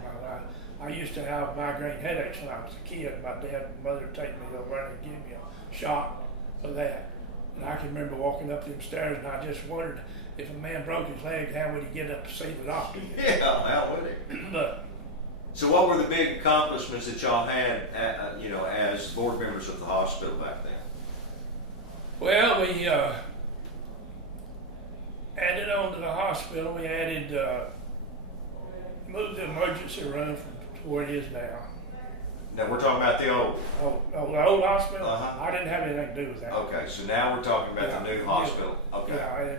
I used to have migraine headaches when I was a kid. My dad and mother would take me over and give me a shot for that. And I can remember walking up them stairs, and I just wondered if a man broke his leg, how would he get up to see the doctor? Yeah, how would he? But So what were the big accomplishments that y'all had, as board members of the hospital back then? well, we added on to the hospital. We added, moved the emergency room from to where it is now. Now we're talking about the old. The old hospital. Uh-huh. I didn't have anything to do with that. Okay, so now we're talking about the new hospital. Okay. Yeah,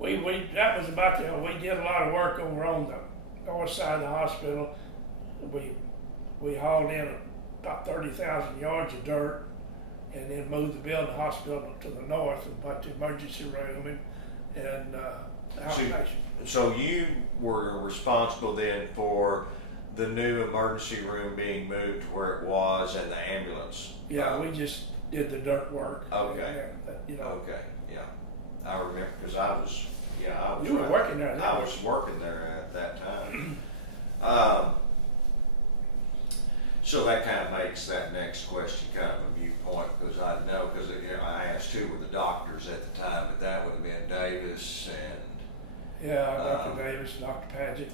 we that was about we did a lot of work over on the north side of the hospital. We hauled in about 30,000 yards of dirt, and then moved the building hospital to the north and put the emergency room and outpatient. So you were responsible then for the new emergency room being moved to where it was and the ambulance. Yeah, we just did the dirt work. Okay. Okay. Yeah, I remember because I was. You were working there. I was working there at that time. So that kind of makes that next question kind of a mute point because I know because I asked who were the doctors at the time, but that would have been Davis and. Dr. Davis, Dr. Paget.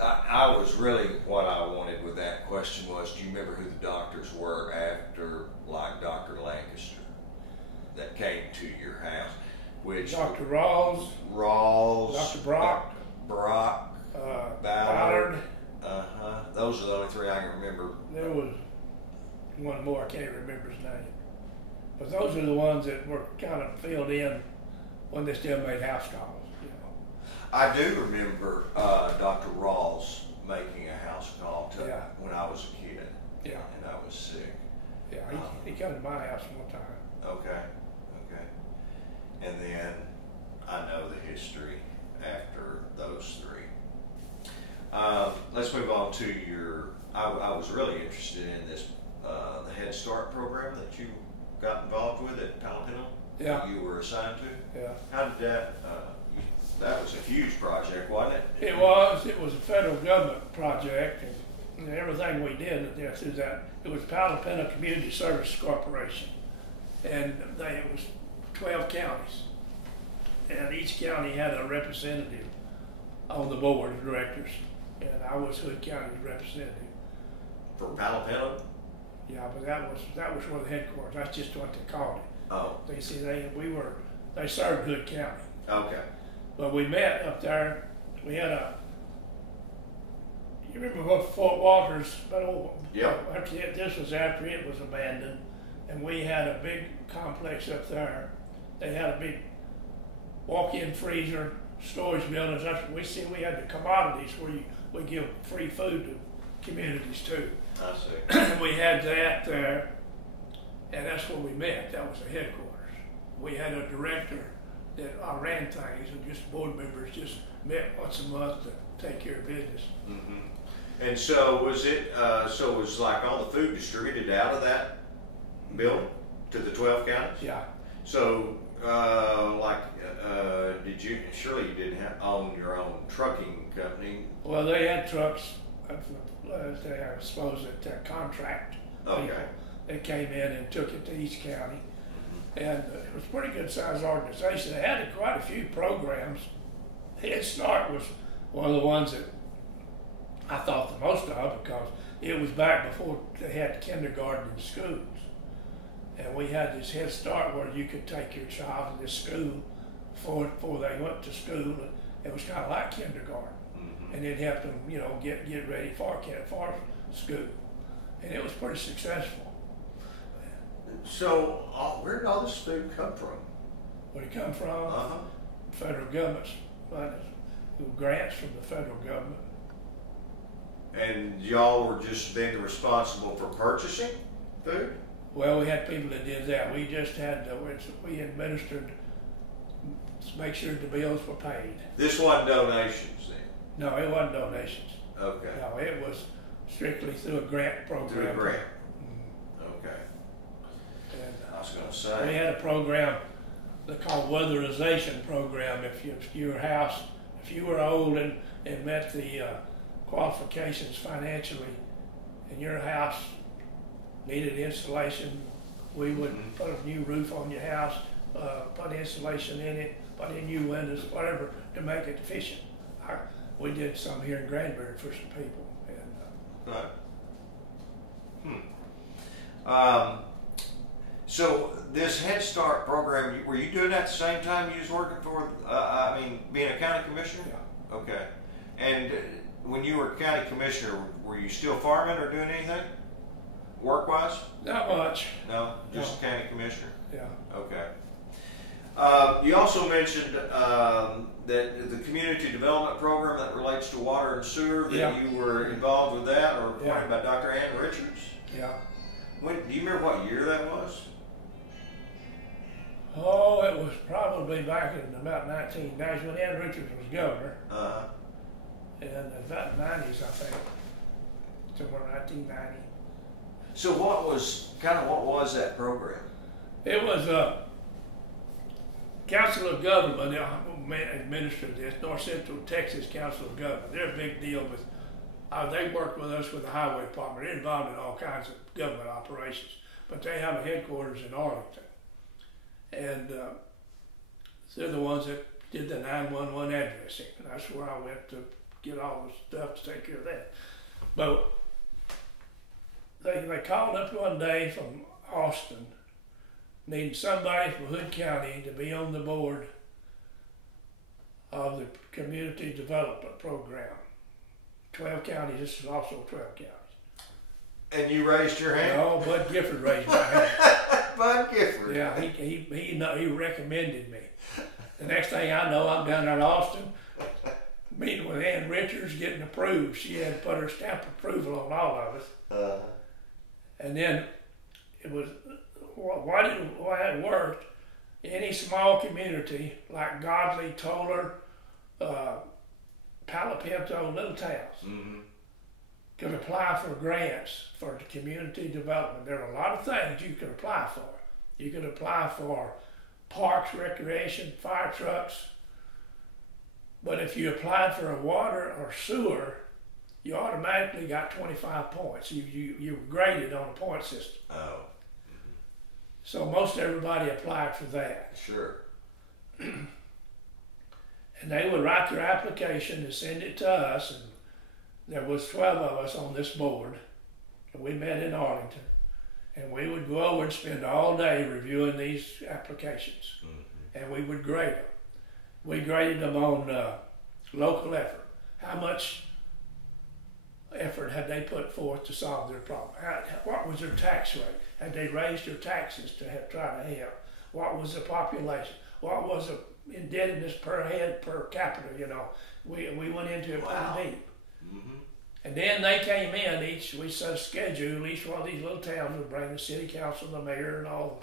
I was really what I wanted with that question was, do you remember who the doctors were after, like Dr. Lancaster, that came to your house? Which Dr. Rawls, Dr. Brock, Ballard. Those are the only three I can remember. There was one more, I can't remember his name. But those are the ones that were kind of filled in when they still made house calls. I do remember Dr. Rawls making a house call when I was a kid. Yeah. And I was sick. Yeah, he came to my house one time. Okay. And then I know the history after those three. Let's move on to your. I was really interested in this the Head Start program that you got involved with at Palomino. Yeah. That you were assigned to. Yeah. How did that? That was a huge project, wasn't it? It was. It was a federal government project, and everything we did through that. It was Palomino Community Service Corporation, and it was 12 counties, and each county had a representative on the board of directors, and I was Hood County's representative. For Palomino? Yeah, but that was where the headquarters. That's just what they called it. Oh. They served Hood County. Okay. But we met up there. We had you remember what Fort Walters? Yep. This was after it was abandoned, and we had a big complex up there. They had a big walk-in freezer, storage buildings. That's what we see. We had the commodities where we give free food to communities too. I see. We had that there, and that's where we met. That was the headquarters. We had a director that ran things, and just board members just met once a month to take care of business. Mm-hmm. And so was it? So it was like all the food distributed out of that building to the 12 counties? Yeah. So, did you? Surely you didn't own your own trucking company. Well, they had trucks. I suppose that contract Okay. people that came in and took it to each county. And it was a pretty good sized organization. They had quite a few programs. Head Start was one of the ones that I thought the most of, because it was back before they had kindergarten in schools. And we had this Head Start where you could take your child to this school before they went to school. It was kind of like kindergarten. And it helped them, you know, get ready for school. And it was pretty successful. So, where did all this food come from? Where it come from? Federal government's money, grants from the federal government. And y'all were just then responsible for purchasing food? Well, we had people that did that. We just had, we administered to make sure the bills were paid. This wasn't donations then? No, it wasn't donations. Okay. No, it was strictly through a grant program. Through a grant? Okay. And, I was going to say. we had a program they called weatherization program. If your house, if you were old and met the qualifications financially, and your house needed insulation, we would put a new roof on your house, put insulation in it, put in new windows, whatever, to make it efficient. We did some here in Granbury for some people. Right. So this Head Start program, were you doing that at the same time you was working for, being a county commissioner? Yeah. Okay. And when you were county commissioner, were you still farming or doing anything work-wise? Not much. No, just county commissioner? Yeah. Okay. You also mentioned that the community development program that relates to water and sewer, that you were involved with that, or appointed by Dr. Ann Richards? Yeah. Do you remember what year that was? Oh, it was probably back in about 1990s when Ann Richards was governor. And about 90s, I think. Somewhere 1990. So what was that program? It was Council of Government administered this, North Central Texas Council of Government. They're a big deal with, they worked with us with the highway department. They're involved in all kinds of government operations, but they have a headquarters in Arlington. And they're the ones that did the 911 addressing. And that's where I went to get all the stuff to take care of that. But they called up one day from Austin, needing somebody from Hood County to be on the board of the Community Development Program. 12 counties, this is also 12 counties. And you raised your hand? No, Bud Gifford raised my hand. Bud Gifford? Yeah, he recommended me. The next thing I know, I'm down there in Austin, meeting with Ann Richards, getting approved. She had to put her stamp of approval on all of us. And then it was, why it worked, any small community like Godley, Toller, Palo Pinto, little towns, could apply for grants for the community development. There are a lot of things you could apply for. You could apply for parks, recreation, fire trucks. But if you applied for a water or sewer, you automatically got 25 points. You were graded on a point system. Oh. So most everybody applied for that. Sure. And they would write their application and send it to us. And there was 12 of us on this board. And we met in Arlington. And we would go over and spend all day reviewing these applications. And we would grade them. We graded them on local effort. How much effort had they put forth to solve their problem? What was their tax rate? Had they raised their taxes to try to help? What was the population? What was the indebtedness per head, per capita? You know, we went into it pretty deep. And then they came in, we set a schedule, each one of these little towns would bring the city council, the mayor, and all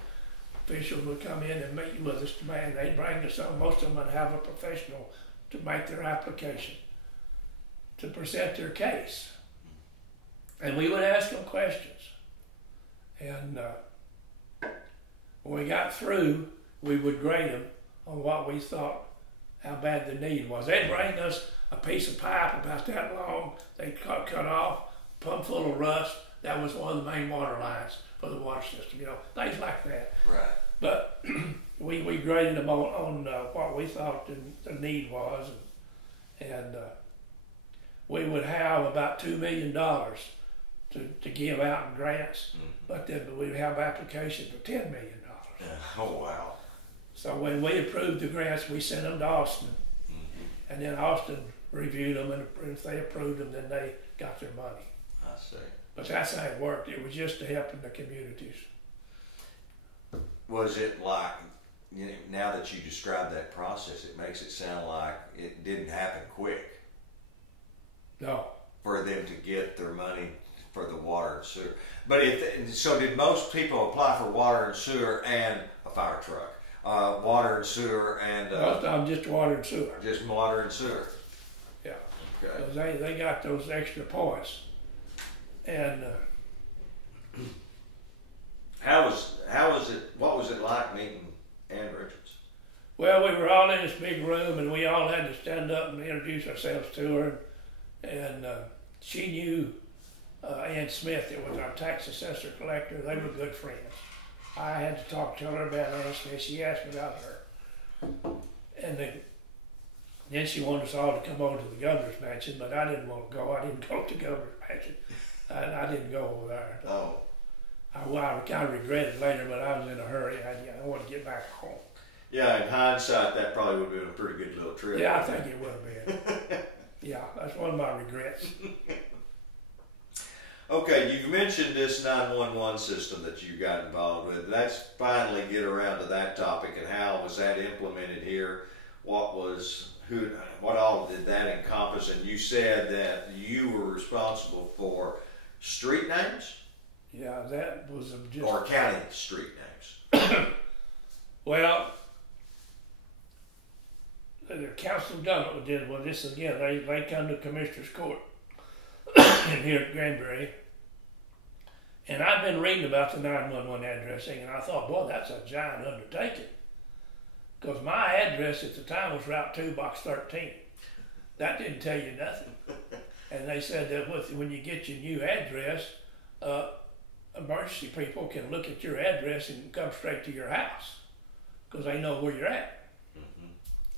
the officials would come in and meet with us. Man, they'd bring us some, most of them would have a professional to make their application, to present their case. And we would ask them questions. And when we got through, we would grade them on what we thought, how bad the need was. They'd bring us a piece of pipe about that long, they'd cut off, pump full of rust. That was one of the main water lines for the water system, you know, things like that. Right. But we graded them on what we thought the need was, and we would have about $2 million to give out in grants, but then we'd have applications for $10 million. Oh, wow. So when we approved the grants, we sent them to Austin, and then Austin reviewed them, and if they approved them, then they got their money. I see. But that's how it worked. It was just to help in the communities. Was it like, you know, now that you describe that process, it makes it sound like it didn't happen quick No. for them to get their money for the water and sewer. But so did most people apply for water and sewer and a fire truck? Water and sewer and... Most of them just water and sewer. Just water and sewer. Yeah. Okay. Because they got those extra points. And How was it? What was it like meeting Ann Richards? well, we were all in this big room, and we all had to stand up and introduce ourselves to her. And she knew Ann Smith, that was our tax assessor collector. They were good friends. I had to talk to her about Ann Smith. She asked me about her. And then she wanted us all to come over to the governor's mansion, but I didn't want to go. I didn't go to the governor's mansion. I didn't go over there. Oh. I kind of regret it later, but I was in a hurry. I wanted to get back home. Yeah, in hindsight, that probably would have been a pretty good little trip. Yeah, I think it would have been. Yeah, that's one of my regrets. Okay, you've mentioned this 911 system that you got involved with. Let's finally get around to that topic, and how was that implemented here? What all did that encompass? And you said that you were responsible for street names? Yeah, that was just... Or county street names? Well, the council of government did, well, this again, they come to Commissioner's Court in here at Granbury. And I've been reading about the 911 addressing, and I thought, boy, that's a giant undertaking. Because my address at the time was Route 2, Box 13. That didn't tell you nothing. And they said that when you get your new address, emergency people can look at your address and come straight to your house because they know where you're at.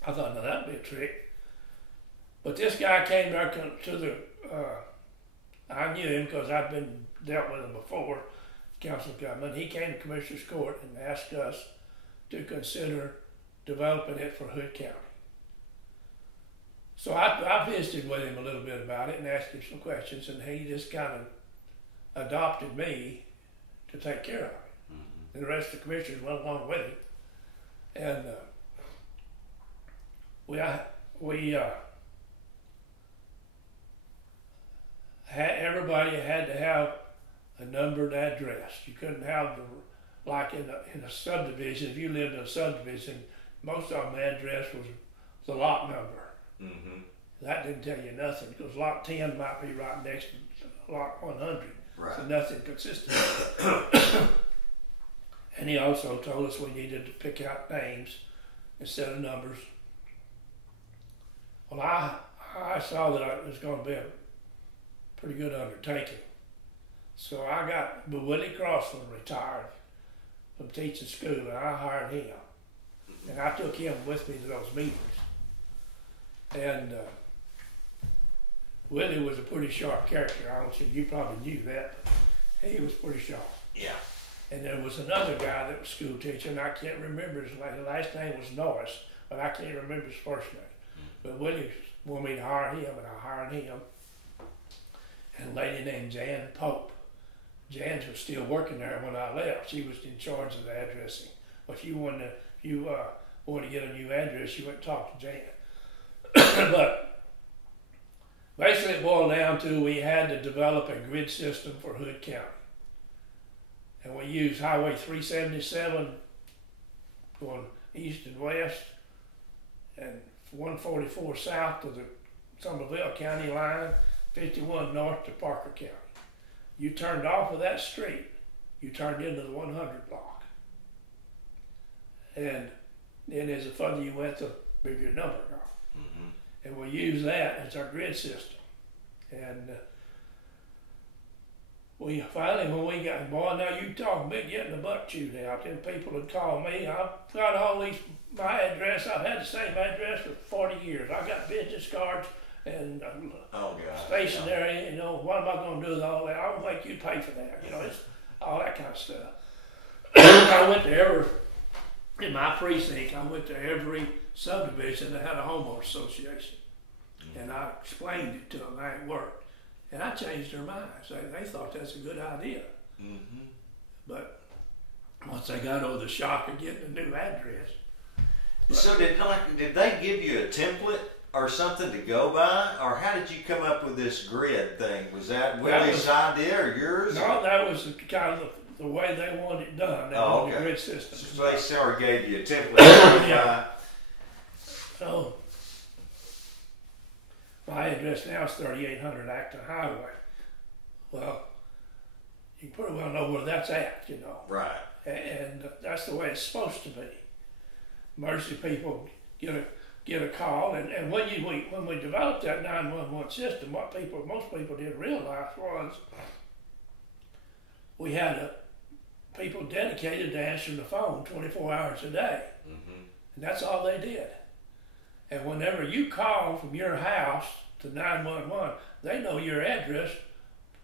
I thought, now that'd be a trick. But this guy came there to the, I knew him because I'd been dealt with him before, council of government. He came to Commissioner's Court and asked us to consider developing it for Hood County. So I visited with him a little bit about it and asked him some questions, and he just kind of adopted me to take care of it. And the rest of the commissioners went along with him. And everybody had to have a numbered address. You couldn't have like in a subdivision. If you lived in a subdivision, most of them the address was the lot number. That didn't tell you nothing because lot 10 might be right next to lot 100. Right. So nothing consistent. And he also told us we needed to pick out names instead of numbers. Well, I saw that it was going to be a pretty good undertaking. So I got Willie Crossland retired from teaching school, and I hired him. And I took him with me to those meetings. And Willie was a pretty sharp character. I don't think you probably knew that, but he was pretty sharp. Yeah. And there was another guy that was school teacher, and I can't remember his name. The last name was Norris, but I can't remember his first name. But Willie wanted me to hire him, and I hired him. And a lady named Jan Pope. Jan was still working there when I left. She was in charge of the addressing. But if you wanted to get a new address, you went and talked to Jan. But basically it boiled down to we had to develop a grid system for Hood County. And we used Highway 377 going east and west, and 144 south to the Somerville County line, 51 north to Parker County. You turned off of that street, you turned into the 100 block. And then as the further you went, the bigger your number got. And we use that as our grid system. And we finally, when we got, boy, now you talking about getting the butt chewed out. Then people would call me. I've got all these, my address. I've had the same address for 40 years. I got business cards and stationery. You know, what am I going to do with all that? I'll make you pay for that. You know, it's all that kind of stuff. I went to in my precinct, I went to every subdivision that had a homeowner association. And I explained it to them how it worked. And I changed their minds. They thought that's a good idea. But once they got over the shock of getting a new address. So did they give you a template or something to go by? Or how did you come up with this grid thing? Was that Willie's idea or yours? No, that was kind of the way they wanted it done. They wanted a grid system. So they sort of gave you a template. Yeah. So my address now is 3800 Acton Highway. Well, you pretty well know where that's at, you know. Right. And that's the way it's supposed to be. Emergency people get a call, and when we developed that 911 system, what most people didn't realize was we had people dedicated to answering the phone 24 hours a day, and that's all they did. And whenever you call from your house to 911, they know your address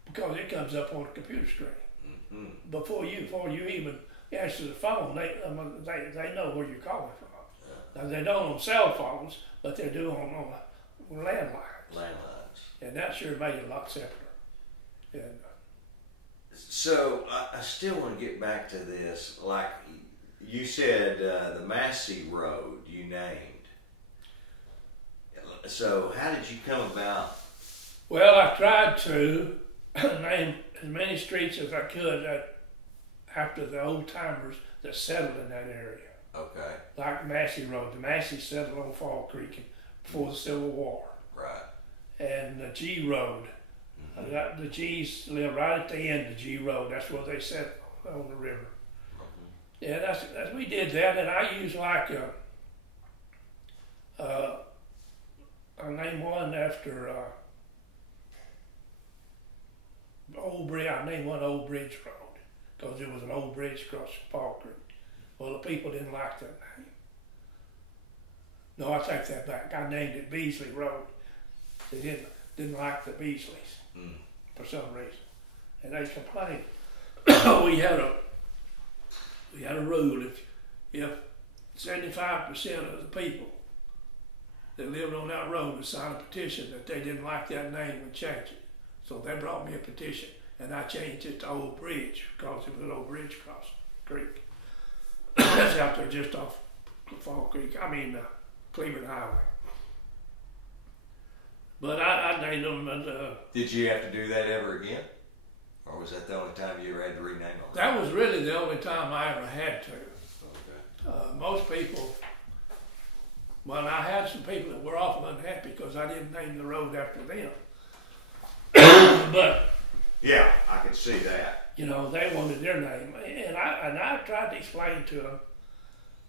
because it comes up on the computer screen. Before you even answer the phone, they know where you're calling from. Now they don't on cell phones, but they do on landlines. And that sure made it a lot simpler. And, so I still want to get back to this. Like you said, the Massey Road you named. So how did you come about? Well, I tried to name as many streets as I could after the old timers that settled in that area. Okay. Like Massey Road. The Massey settled on Fall Creek before the Civil War. Right. And the G Road. The G's live right at the end of G Road. That's where they settled on the river. Yeah, that's we did that, and I used like I named one after Old Bridge. I named one Old Bridge Road because it was an old bridge across Fall Creek. Well, the people didn't like that name. No, I take that back. I named it Beasley Road. They didn't like the Beasleys for some reason, and they complained. we had a rule: if 75% of the people that lived on that road would sign a petition that they didn't like that name, would change it. So they brought me a petition, and I changed it to Old Bridge because it was an old bridge across the creek. That's out there just off Fall Creek. Cleveland Highway. But I named them. Did you have to do that ever again, or was that the only time you ever had to rename them? That was really the only time I ever had to. Okay. Most people. Well, I had some people that were awful unhappy because I didn't name the road after them. But yeah, I could see that. You know, they wanted their name, and I tried to explain to them.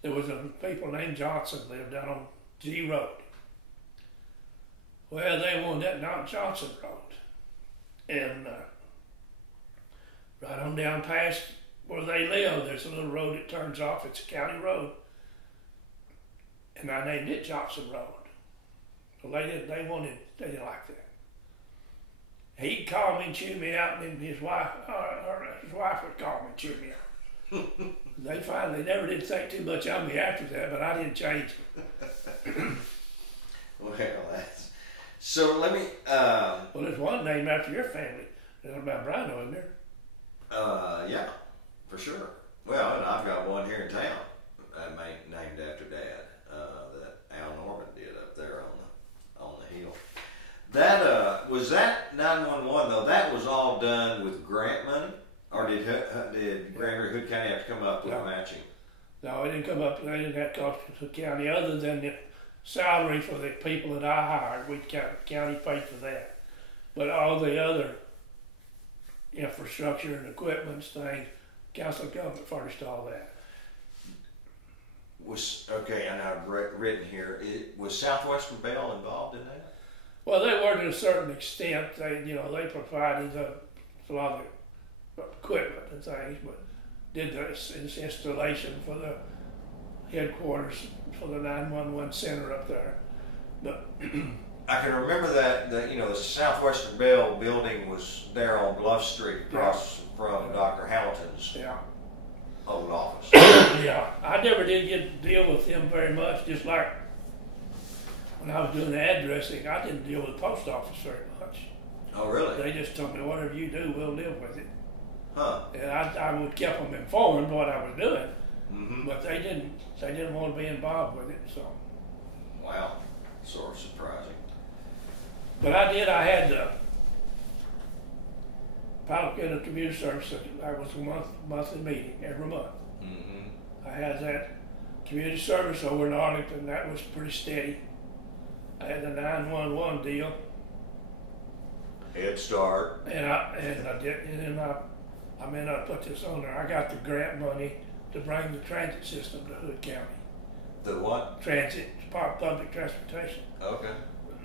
There was a people named Johnson lived down on G Road. Well, they wanted that not Johnson Road, and right on down past where they live, there's a little road that turns off. It's a county road, and I named it Johnson Road. So they didn't like that. He'd call me and chew me out, and then his wife would call me and chew me out. They never did think too much of me after that, but I didn't change it. Well, that's so. Let me. Well, there's one named after your family. There's about Brino, isn't there? Yeah, for sure. Well, and I've got one here in town named after Dad. That Al Norman did up there on the hill. That was that 911 though. That was all done with grant money, or did Granbury-Hood County have to come up with matching? No, it didn't come up. They didn't have to cost the county other than the salary for the people that I hired. County paid for that, but all the other infrastructure and equipment things, council government furnished all that. And I've written here. Was Southwestern Bell involved in that? Well, they were to a certain extent. They provided a lot of equipment and things, but did the installation for the headquarters for the 911 center up there. But I can remember that the Southwestern Bell building was there on Bluff Street across from Dr. Hamilton's old office. Yeah, I never did get to deal with him very much, just like when I was doing the addressing, I didn't deal with the post office very much. Oh, really? They just told me, whatever you do, we'll live with it. Huh. And I would keep them informed what I was doing, Mm-hmm. but they didn't want to be involved with it, so. Wow. Sort of surprising. But I had the Pilot County Community Service, that was a monthly meeting every month. Mm-hmm. I had that community service over in Arlington, that was pretty steady. I had the 911 deal. Head Start. And I put this on there. I got the grant money to bring the transit system to Hood County. The what? Transit, public transportation. Okay.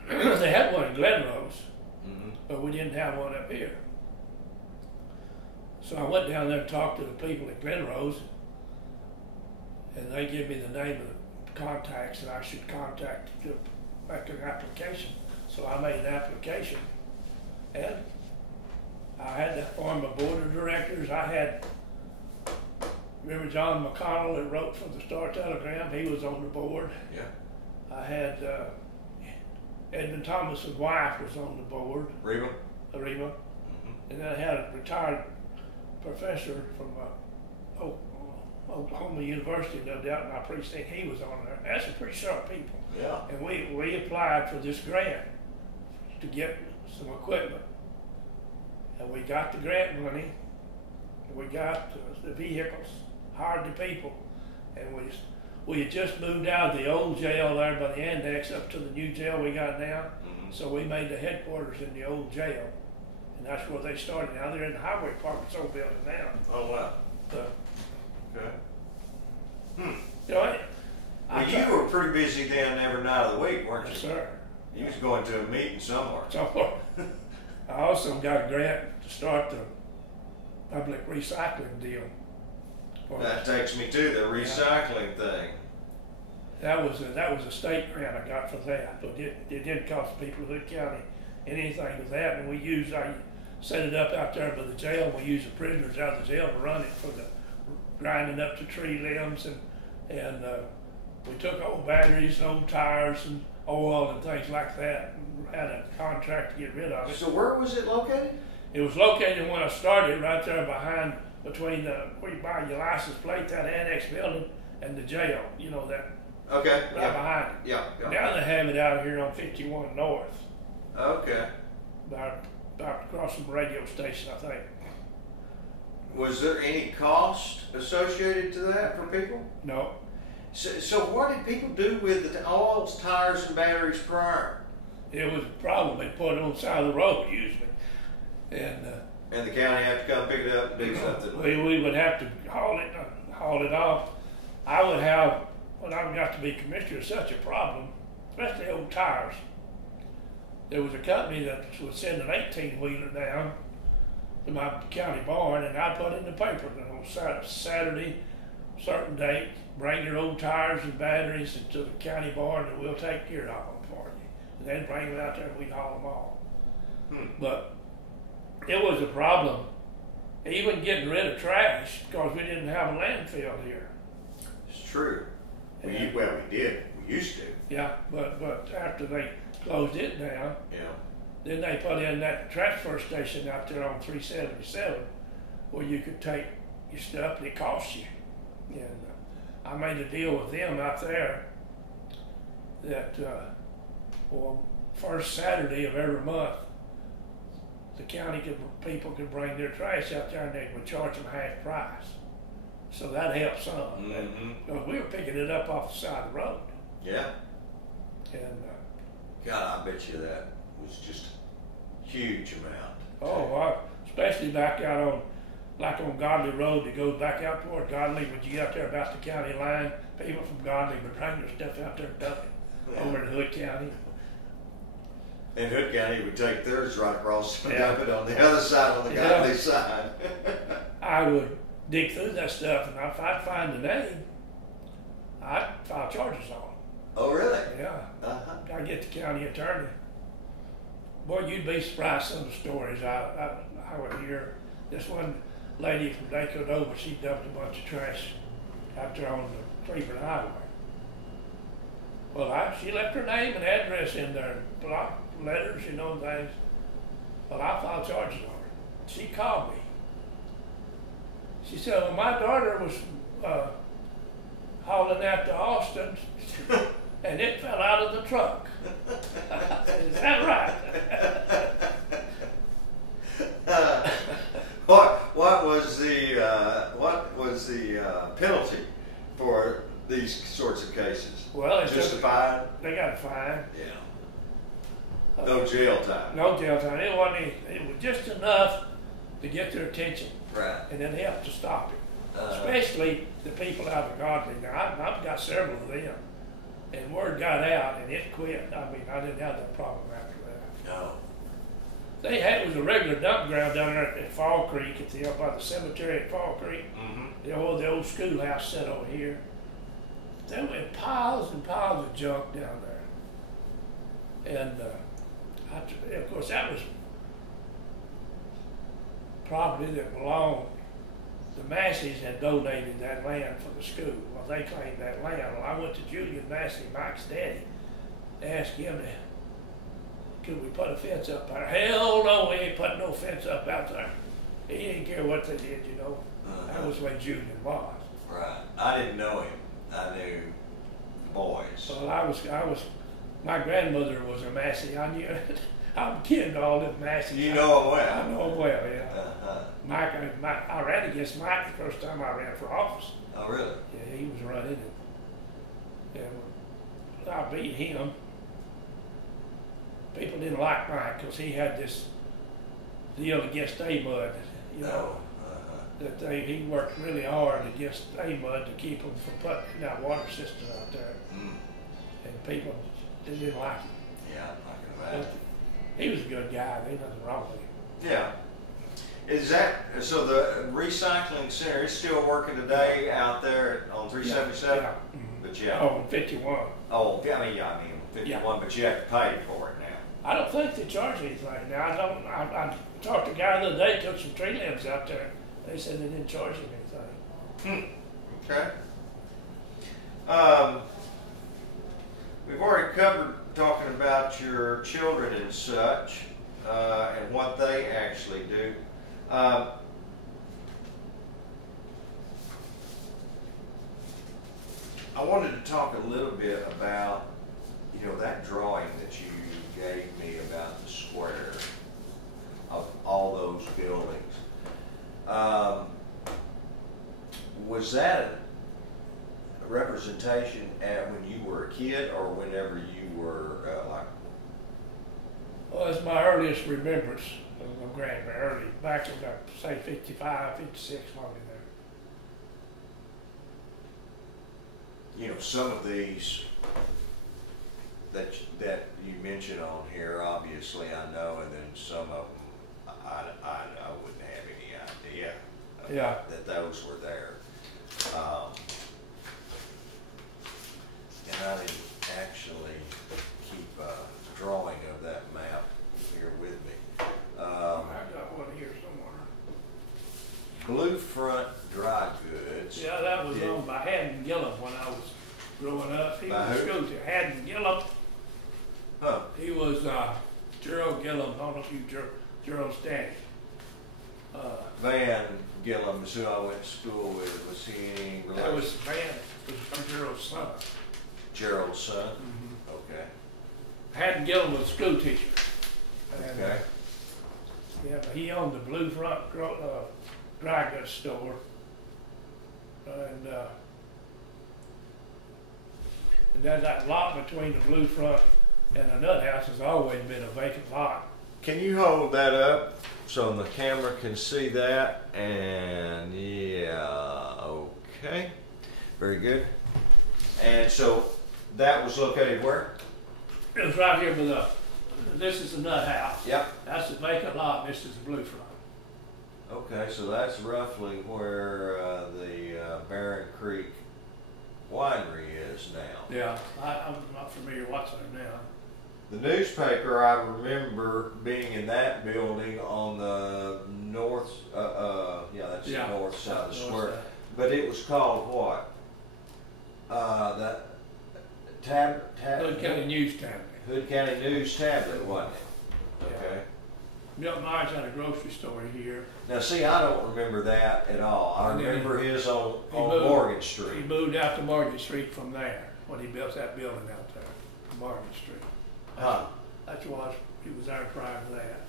They had one in Glenrose, Mm-hmm. but we didn't have one up here. So I went down there and talked to the people at Glenrose, and they gave me the name of the contacts that I should contact to make an application. So I made an application, and I had to form a board of directors. I had, remember John McConnell that wrote for the Star Telegram? He was on the board. Yeah. I had Edmund Thomas's wife was on the board, Reba. Reba. Mm-hmm. And then I had a retired professor from Oklahoma University, no doubt, in my precinct. He was on there. That's some pretty sharp people. Yeah. And we applied for this grant to get some equipment. And we got the grant money, and we got the vehicles, hired the people, and we had just moved out of the old jail there by the annex up to the new jail we got now. Mm-hmm. So we made the headquarters in the old jail, and that's where they started. Now they're in the highway department's old building now. Oh, wow. So, Okay. Hmm. you know, Well, you were pretty busy then every night of the week, weren't you? Yes, sir. You was going to a meeting somewhere. So I also got a grant to start the public recycling deal. That takes me to the recycling thing. That was a state grant I got for that, but it didn't cost people of Hood County anything with that. And I set it up out there by the jail. We used the prisoners out of the jail to run it for the grinding up the tree limbs, and we took old batteries, old tires, and oil and things like that, and had a contract to get rid of it. So where was it located? It was located when I started right there between where you buy your license plate, that annex building, and the jail. You know that. Okay. Right behind it. Yeah. Now they have it out here on 51 North, Okay. about across from the radio station, I think. Was there any cost associated to that for people? No. So what did people do with the oils, tires, and batteries prior? It was a problem. They put it on the side of the road usually. And the county had to come pick it up and do something with it. We would have to haul it off. I would have, when I got to be commissioner, such a problem, especially old tires. There was a company that would send an 18-wheeler down to my county barn, and I'd put in the paper that on Saturday, certain date, bring your old tires and batteries into the county barn, and we'll take care of them for you. And then bring them out there and we'd haul them all. But it was a problem, even getting rid of trash, because we didn't have a landfill here. It's true. We did. We used to. Yeah, but after they closed it down, Yeah. then they put in that transfer station out there on 377 where you could take your stuff and it cost you. And I made a deal with them out there that, first Saturday of every month, the people could bring their trash out there and they would charge them half price. So that helped some. Mm-hmm. Because we were picking it up off the side of the road. Yeah. And God, I bet you that was just a huge amount. especially back out on Godly Road that goes back out toward Godly, when you get out there about the county line, people from Godly would bring their stuff out there and dump it over in Hood County. In Hood County, would take theirs right across and Yeah. dump it on the other side, on the godly side. I would dig through that stuff, and if I'd find the name, I'd file charges on it. Oh, really? Yeah. Uh-huh. I get the county attorney. Boy, you'd be surprised some of the stories I would hear. This one lady from Cordova, she dumped a bunch of trash out there on the Cleveland Highway. Well, she left her name and address in there, block letters, you know, things. Well, I filed charges on her. She called me. She said, well, my daughter was hauling out to Austin and it fell out of the truck. Is that right? What was the penalty for these sorts of cases? Well, it's justified. They got a fine. Yeah. No jail time. No jail time. It wasn't. It was just enough to get their attention. Right. And then help to stop it. Especially the people out of Godly. Now, I've got several of them, and word got out, and it quit. I mean, I didn't have that problem after that. No. It was a regular dump ground down there at Fall Creek, by the cemetery at Fall Creek. Mm-hmm. The old schoolhouse set over here. There were piles and piles of junk down there. And of course, that was property that belonged. The Masseys had donated that land for the school. Well, they claimed that land. Well, I went to Julian Massey, Mike's daddy, to ask him, could we put a fence up there? Hell no, we ain't putting no fence up out there. He didn't care what they did, you know. That was the way Julian was. Right. I didn't know him. I knew the boys. Well, my grandmother was a Massey. I knew it. I'm kin to all them Masseys. You know him well. I know him well, yeah. Uh-huh. I ran against Mike the first time I ran for office. Oh, really? Yeah, he was running, and I beat him. People didn't like Mike because he had this deal against A-Mud, you know. He worked really hard against A-Mud to keep them from putting that water system out there. And people didn't like him. Yeah, I can imagine. He was a good guy. There ain't nothing wrong with him. Yeah. Is that, so the recycling center is still working today out there on 377? Yeah. But yeah. Oh, 51. Oh, I mean 51, but you have to pay for it now. I don't think they charge anything now. I talked to a guy the other day, took some tree limbs out there. They said they didn't charge him anything. Okay. We've already covered talking about your children and such, and what they actually do. I wanted to talk a little bit about, that drawing that you gave me about the square of all those buildings. Was that a representation at when you were a kid, or whenever you were Well, it's my earliest remembrance of Granbury, back in, say, 55, 56, probably there. Some of these that you mentioned on here, obviously I know, and then some of them I wouldn't have any idea that those were there. And I didn't actually keep a drawing of that map here with me. I got one here somewhere. Blue Front Dry Goods. Yeah, that was owned by Haddon Gillum when I was growing up. He By was who? a school teacher. Haddon Gillum. Huh. He was Gerald Gillum. I don't know if you Gerald's daddy. Van Gillum is who I went to school with. Was he any relation? That was Van. Was Gerald's son. Gerald's son? Mm-hmm. Okay. Haddon Gillum was a school teacher. And, Okay. yeah, but he owned the Blue Front dry goods store. And then that lot between the Blue Front and the Nut House has always been a vacant lot. Can you hold that up so the camera can see that? And yeah, okay. Very good. And so that was located where? It was right here by the this is the nut house. Yep. That's the vacant lot, and this is the blue front. Okay, so that's roughly where the Barron Creek Winery is now. Yeah, I'm not familiar what's there now. The newspaper, I remember being in that building on the north, that's the north side of the square. But it was called what? That Hood County News Tablet. Hood County News Tablet, wasn't it? Okay. Yeah. Milton Myers had a grocery store here. Now, see, I don't remember that at all. I remember his on Morgan Street. He moved out to Morgan Street from there when he built that building out there, Morgan Street. That's why he was there prior to that.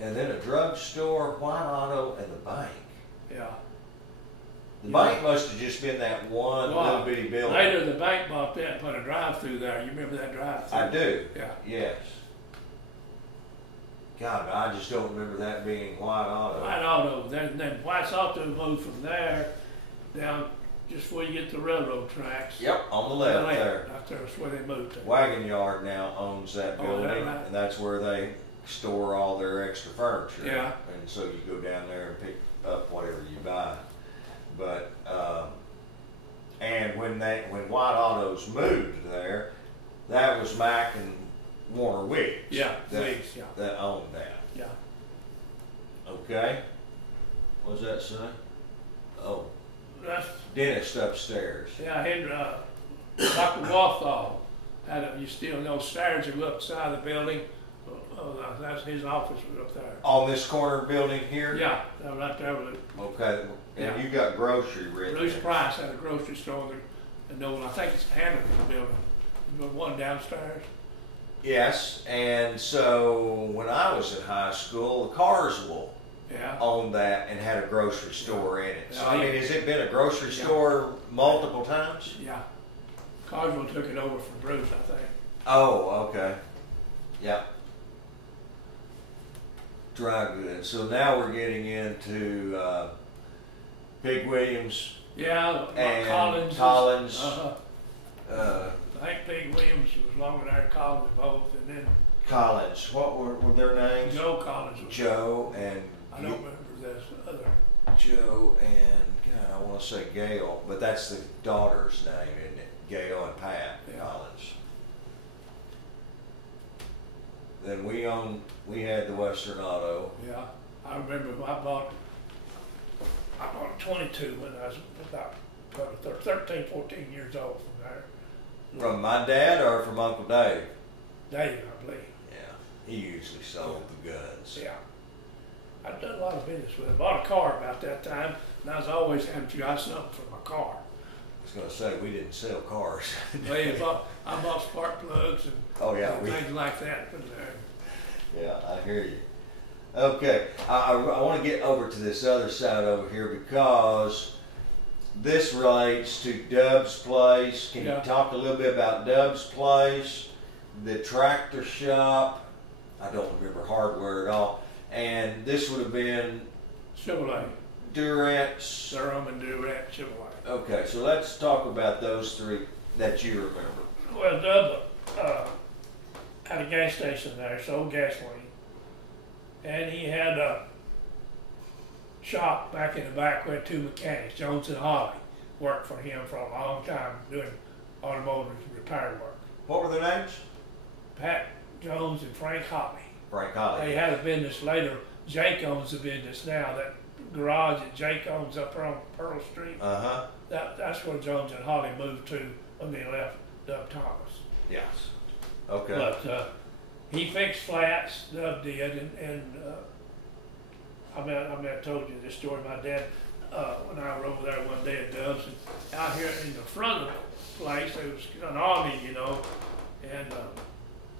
And then a drugstore, White Auto, and the bank. Yeah. The bank must have just been that one little bitty building. Later, the bank bought that and put a drive-through there. You remember that drive-through? I do. Yeah. Yes. God, I just don't remember that being White Auto. White Auto. Then White's Auto moved from there down just before you get to the railroad tracks. Yep, on the left there. Out there, that's where they moved to. Wagon Yard now owns that building, right? and that's where they store all their extra furniture. Yeah. And so you go down there and pick up whatever you buy. But and when White Autos moved there, that was Mack and Warner Wiggs. Yeah, Wiggs, yeah. That owned that. Yeah. Okay. What does that say? Oh. That's, dentist upstairs. Yeah, Dr. Walthall had you still know stairs that go up the side of the building. That's his office was up there. On this corner building here? Yeah, right there. Okay. And you got grocery written. Bruce Price had a grocery store there, and no one, I think it's Hamilton building. The one downstairs. Yes, and so when I was in high school, the Carswell owned that and had a grocery store in it. So I mean, has it been a grocery store multiple times? Yeah. Carswell took it over from Bruce, I think. Oh, okay. Yep. Dry goods. So now we're getting into Big Williams. Yeah, and Collins. I think Big Williams was longer there, Collins both, and then Collins. What were their names? Joe Collins. Joe and I don't remember this other. Joe and God, I want to say Gail, but that's the daughter's name, isn't it? Gail and Pat Collins. Then we had the Western Auto. Yeah, I remember I bought 22 when I was about 13, 14 years old from there. From my dad or from Uncle Dave? Dave, I believe. Yeah, he usually sold the guns. Yeah. I've done a lot of business with him. Bought a car about that time, and I was always having to buy something for my car. I was going to say, we didn't sell cars. I bought spark plugs and things like that. Yeah, I hear you. Okay, I want to get over to this other side over here because this relates to Dub's Place. Can you talk a little bit about Dub's Place, the tractor shop? I don't remember hardware at all. And this would have been Chevrolet. Durant's. Durham and Durant Chevrolet. Okay, so let's talk about those three that you remember. Well, Dub had a gas station there, sold gasoline. And he had a shop back in the back where two mechanics, Jones and Holly, worked for him for a long time doing automotive repair work. What were their names? Pat Jones and Frank Holly. Frank Holly. They had a business later. Jake owns the business now. That garage that Jake owns up there on Pearl Street. That's where Jones and Holly moved to when they left Dub Thomas. Yes. Okay. But he fixed flats, Dub did, and I told you this story. My dad, when I were over there one day at Dub's, and out here in the front of the place, there was an army, and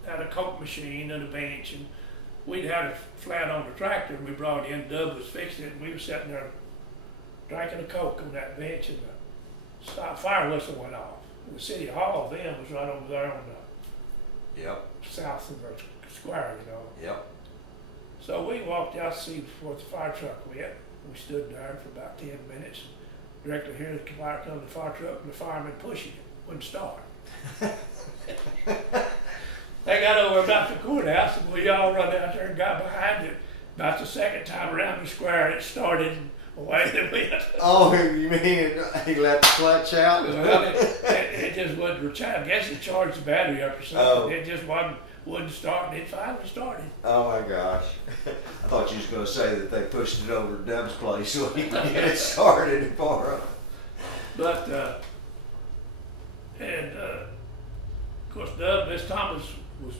had a Coke machine and a bench, and we'd had a flat on the tractor, and we brought it in. Dub was fixing it, and we were sitting there drinking a Coke on that bench, and the fire whistle went off. And the city hall then was right over there on the south of the square, Yep. So we walked out to see what the fire truck went. We stood there for about 10 minutes. Directly here, the fire come to the fire truck, and the fireman pushing it, wouldn't start. They got over about the courthouse, and we all run out there and got behind it. About the second time around the square, it started, and away they went. Oh, you mean he let the clutch out? Well, it just wouldn't. I guess it charged the battery up or something. Oh. It just wouldn't start, and it finally started. Oh my gosh. I thought you was going to say that they pushed it over to Dub's place so he could get it started for him. But, of course, Dub, Miss Thomas was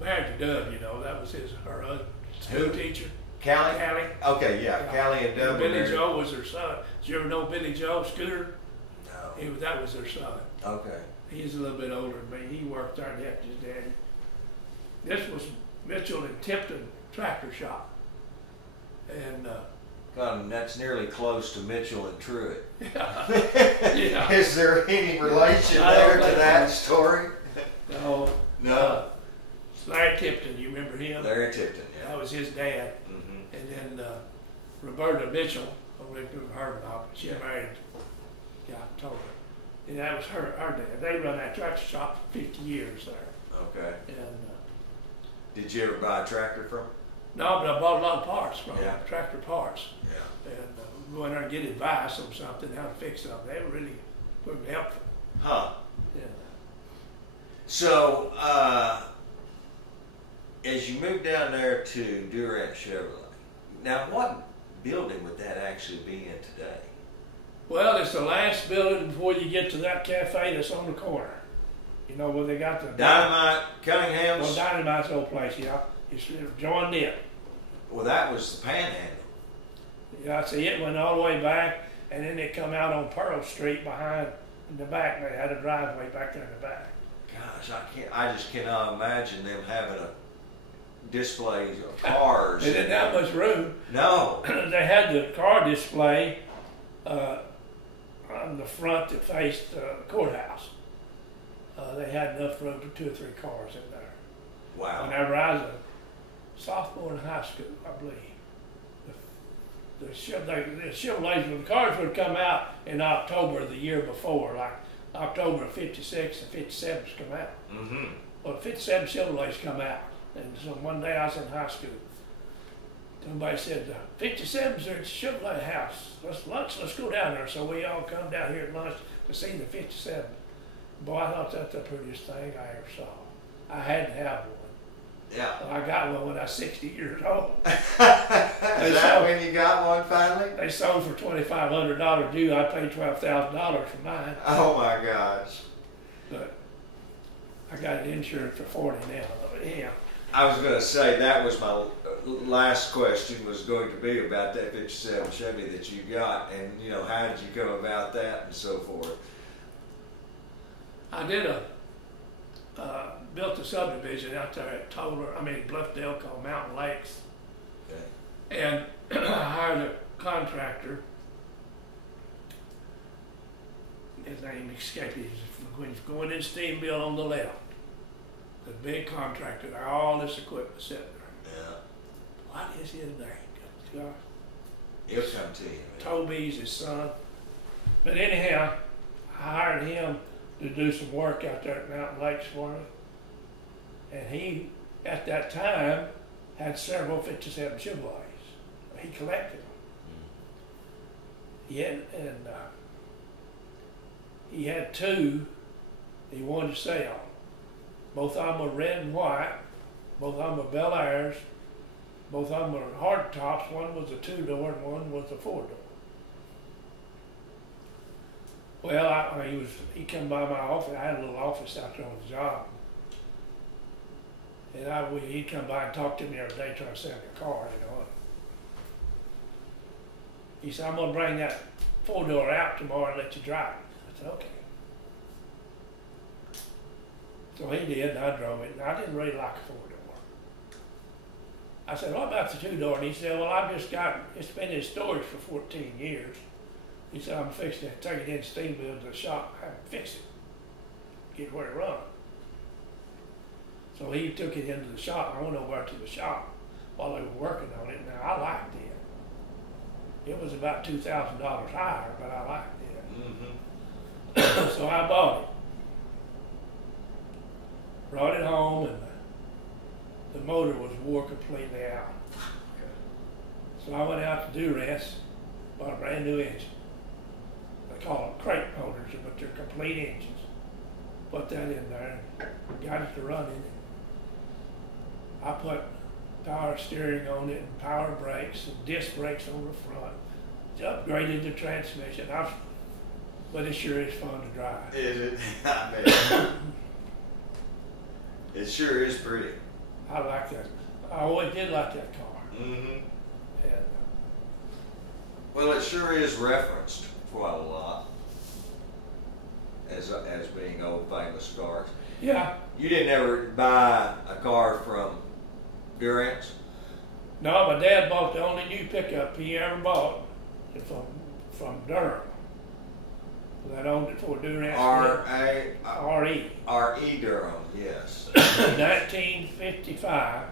married to Dub, you know, that was her school teacher. Callie? Callie. Okay, yeah, Callie and Dub. And Billy Joe was her son. Did you ever know Billy Joe, Scooter? No. That was their son. Okay. He's a little bit older than me. He worked there and helped his daddy. This was Mitchell and Tipton Tractor Shop. And God, that's nearly close to Mitchell and Truett. yeah. Is there any relation there to that story? No. No. Larry Tipton, you remember him? Larry Tipton, yeah. That was his dad. Mm-hmm. And then Roberta Mitchell, I lived with her now, but she married, yeah, I told her. And that was her dad. They run that tractor shop for 50 years there. Okay. And did you ever buy a tractor from? no, but I bought a lot of parts from Yeah. tractor parts. Yeah. And go in there and get advice on something, how to fix something. They were really pretty helpful. Huh. Yeah. So, as you moved down there to Durant Chevrolet, now what building would that actually be in today? Well, it's the last building before you get to that cafe that's on the corner. You know, where they got the... Dynamite Cunningham's? Well, Dynamite's old place, yeah. It's joined in. Well, that was the Panhandle. Yeah, see, it went all the way back, and then it come out on Pearl Street behind, in the back. They had a driveway back there in the back. Gosh, I just cannot imagine them having a display of cars. They didn't have much room. No. They had the car display on the front that faced the courthouse. They had enough room for 2 or 3 cars in there. Wow. Whenever I was a sophomore in high school, I believe, the Chevrolets, when the cars would come out in October of the year before, like October of '56 and '57's come out. Mm-hmm. Well, the '57 Chevrolets come out. And so one day I was in high school. Somebody said, 57's are at the Chevrolet house. Let's go down there. So we all come down here at lunch to see the 57. Boy, I thought that's the prettiest thing I ever saw. I had to have one. Yeah. So I got one when I was 60 years old. Is that when you got one finally? They sold for $2,500 due. I paid $12,000 for mine. Oh my gosh. But I got it insured for 40 now. But yeah. I was going to say that was my last question was going to be about that 57 Chevy that you got, and you know, how did you come about that and so forth? I did built a subdivision out there at Bluffdale called Mountain Lakes. Okay. And I hired a contractor. His name escaped me. He's going in steam mill on the left. The big contractor there, all this equipment sitting there. Yeah. What is his name? Gosh. He'll come to you. Toby's his son. But anyhow, I hired him to do some work out there at Mountain Lakes for me. And he, at that time, had several 57 Chevrolets. He collected them. He had 2 he wanted to sell. Both of them were red and white. Both of them were Bel Airs. Both of them were hard tops. One was a 2-door and one was a 4-door. Well, he came by my office. I had a little office out there on the job. And he'd come by and talk to me every day trying to sell me a car, you know. He said, I'm going to bring that 4-door out tomorrow and let you drive it. I said, okay. So he did, and I drove it, and I didn't really like a 4-door. I said, what about the 2-door? And he said, well, it's been in storage for 14 years. He said, I'm fixing to take it in Steamville to the shop and fix it, get where it run. So he took it into the shop. I went over to the shop while they were working on it. Now, I liked it. It was about $2,000 higher, but I liked it. Mm-hmm. So I bought it. Brought it home, and the motor was wore completely out. So I went out to Duress, bought a brand new engine. They call them crate motors, but they're complete engines. Put that in there, got it to running. I put power steering on it and power brakes and disc brakes on the front. Upgraded the transmission. But it sure is fun to drive. Is it? I mean, it sure is pretty. I like that. I always did like that car. Mm-hmm. And, Well, it sure is referenced quite a lot as being old famous cars. yeah. You didn't ever buy a car from Durance? No, my dad bought the only new pickup he ever bought from Durham. That owned it for Durance. R.E. R.E. Durham, yes. 1955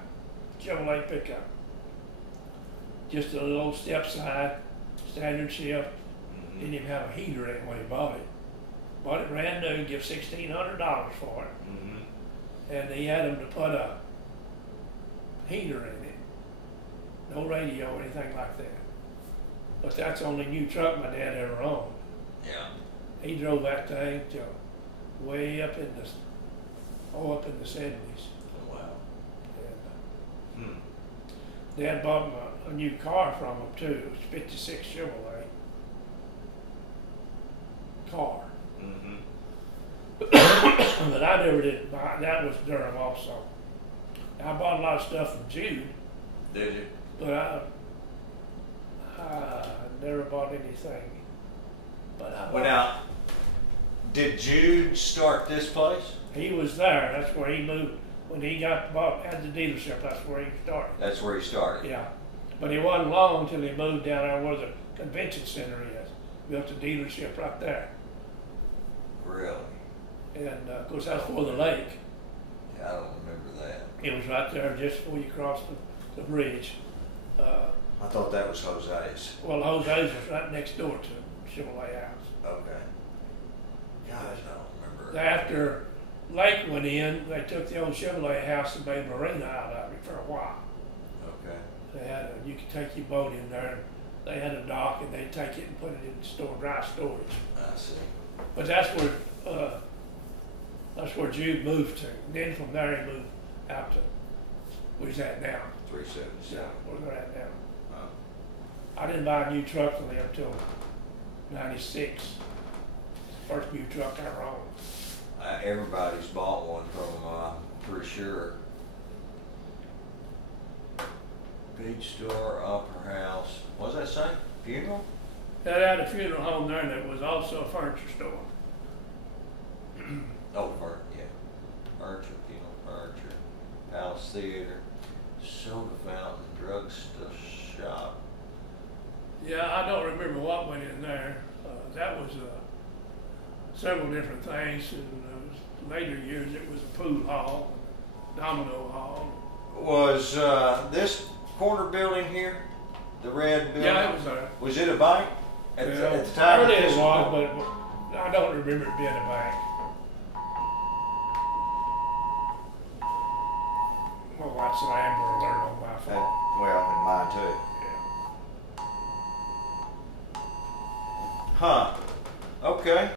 Chevrolet pickup. Just a little step side, standard shift. Mm-hmm. Didn't even have a heater in it when he bought it. Bought it brand new, give $1,600 for it. Mm-hmm. And he had him to put a heater in it. No radio or anything like that. But that's the only new truck my dad ever owned. Yeah. He drove that thing till way up in the 70s. Oh, wow. And, Dad bought him a new car from him too. It was a '56 Chevrolet car. Mm-hmm. But I never did buy. That was Durham also. I bought a lot of stuff from Jude. Did you? But I never bought anything. But I Well, now, did Jude start this place? he was there. That's where he moved. When he had the dealership, that's where he started. That's where he started. Yeah. But it wasn't long till he moved down there where the convention center is. Built a dealership right there. Really? And of course, that's for the lake. Yeah, I don't remember that. It was right there just before you crossed the bridge. I thought that was Jose's. Well, Jose's was right next door to Chevrolet House. Okay. Gosh, I don't remember. After Lake went in, they took the old Chevrolet house and made a marina out of it for a while. Okay. They had you could take your boat in there. And they had a dock, and they'd take it and put it in dry storage. I see. But that's where Jude moved to. Then from there he moved out to where he's at now. 377. Where they're at now. Oh. I didn't buy a new truck from them until '96. First new truck I ever owned. Everybody's bought one from them, pretty sure. Beach store, opera house. What does that say? Funeral? They had a funeral home there, and there was also a furniture store. Oh, furniture, funeral furniture, Palace Theater, soda fountain, drugstore shop. Yeah, I don't remember what went in there. That was several different things. In later years, it was a pool hall, domino hall. Was this corner building here, the red building? Yeah, it was there. Was it a bank at the time? It was, but I don't remember it being a bank. Well, that's an Amber Alert on my phone. Well, in mine too. Yeah. Huh. Okay.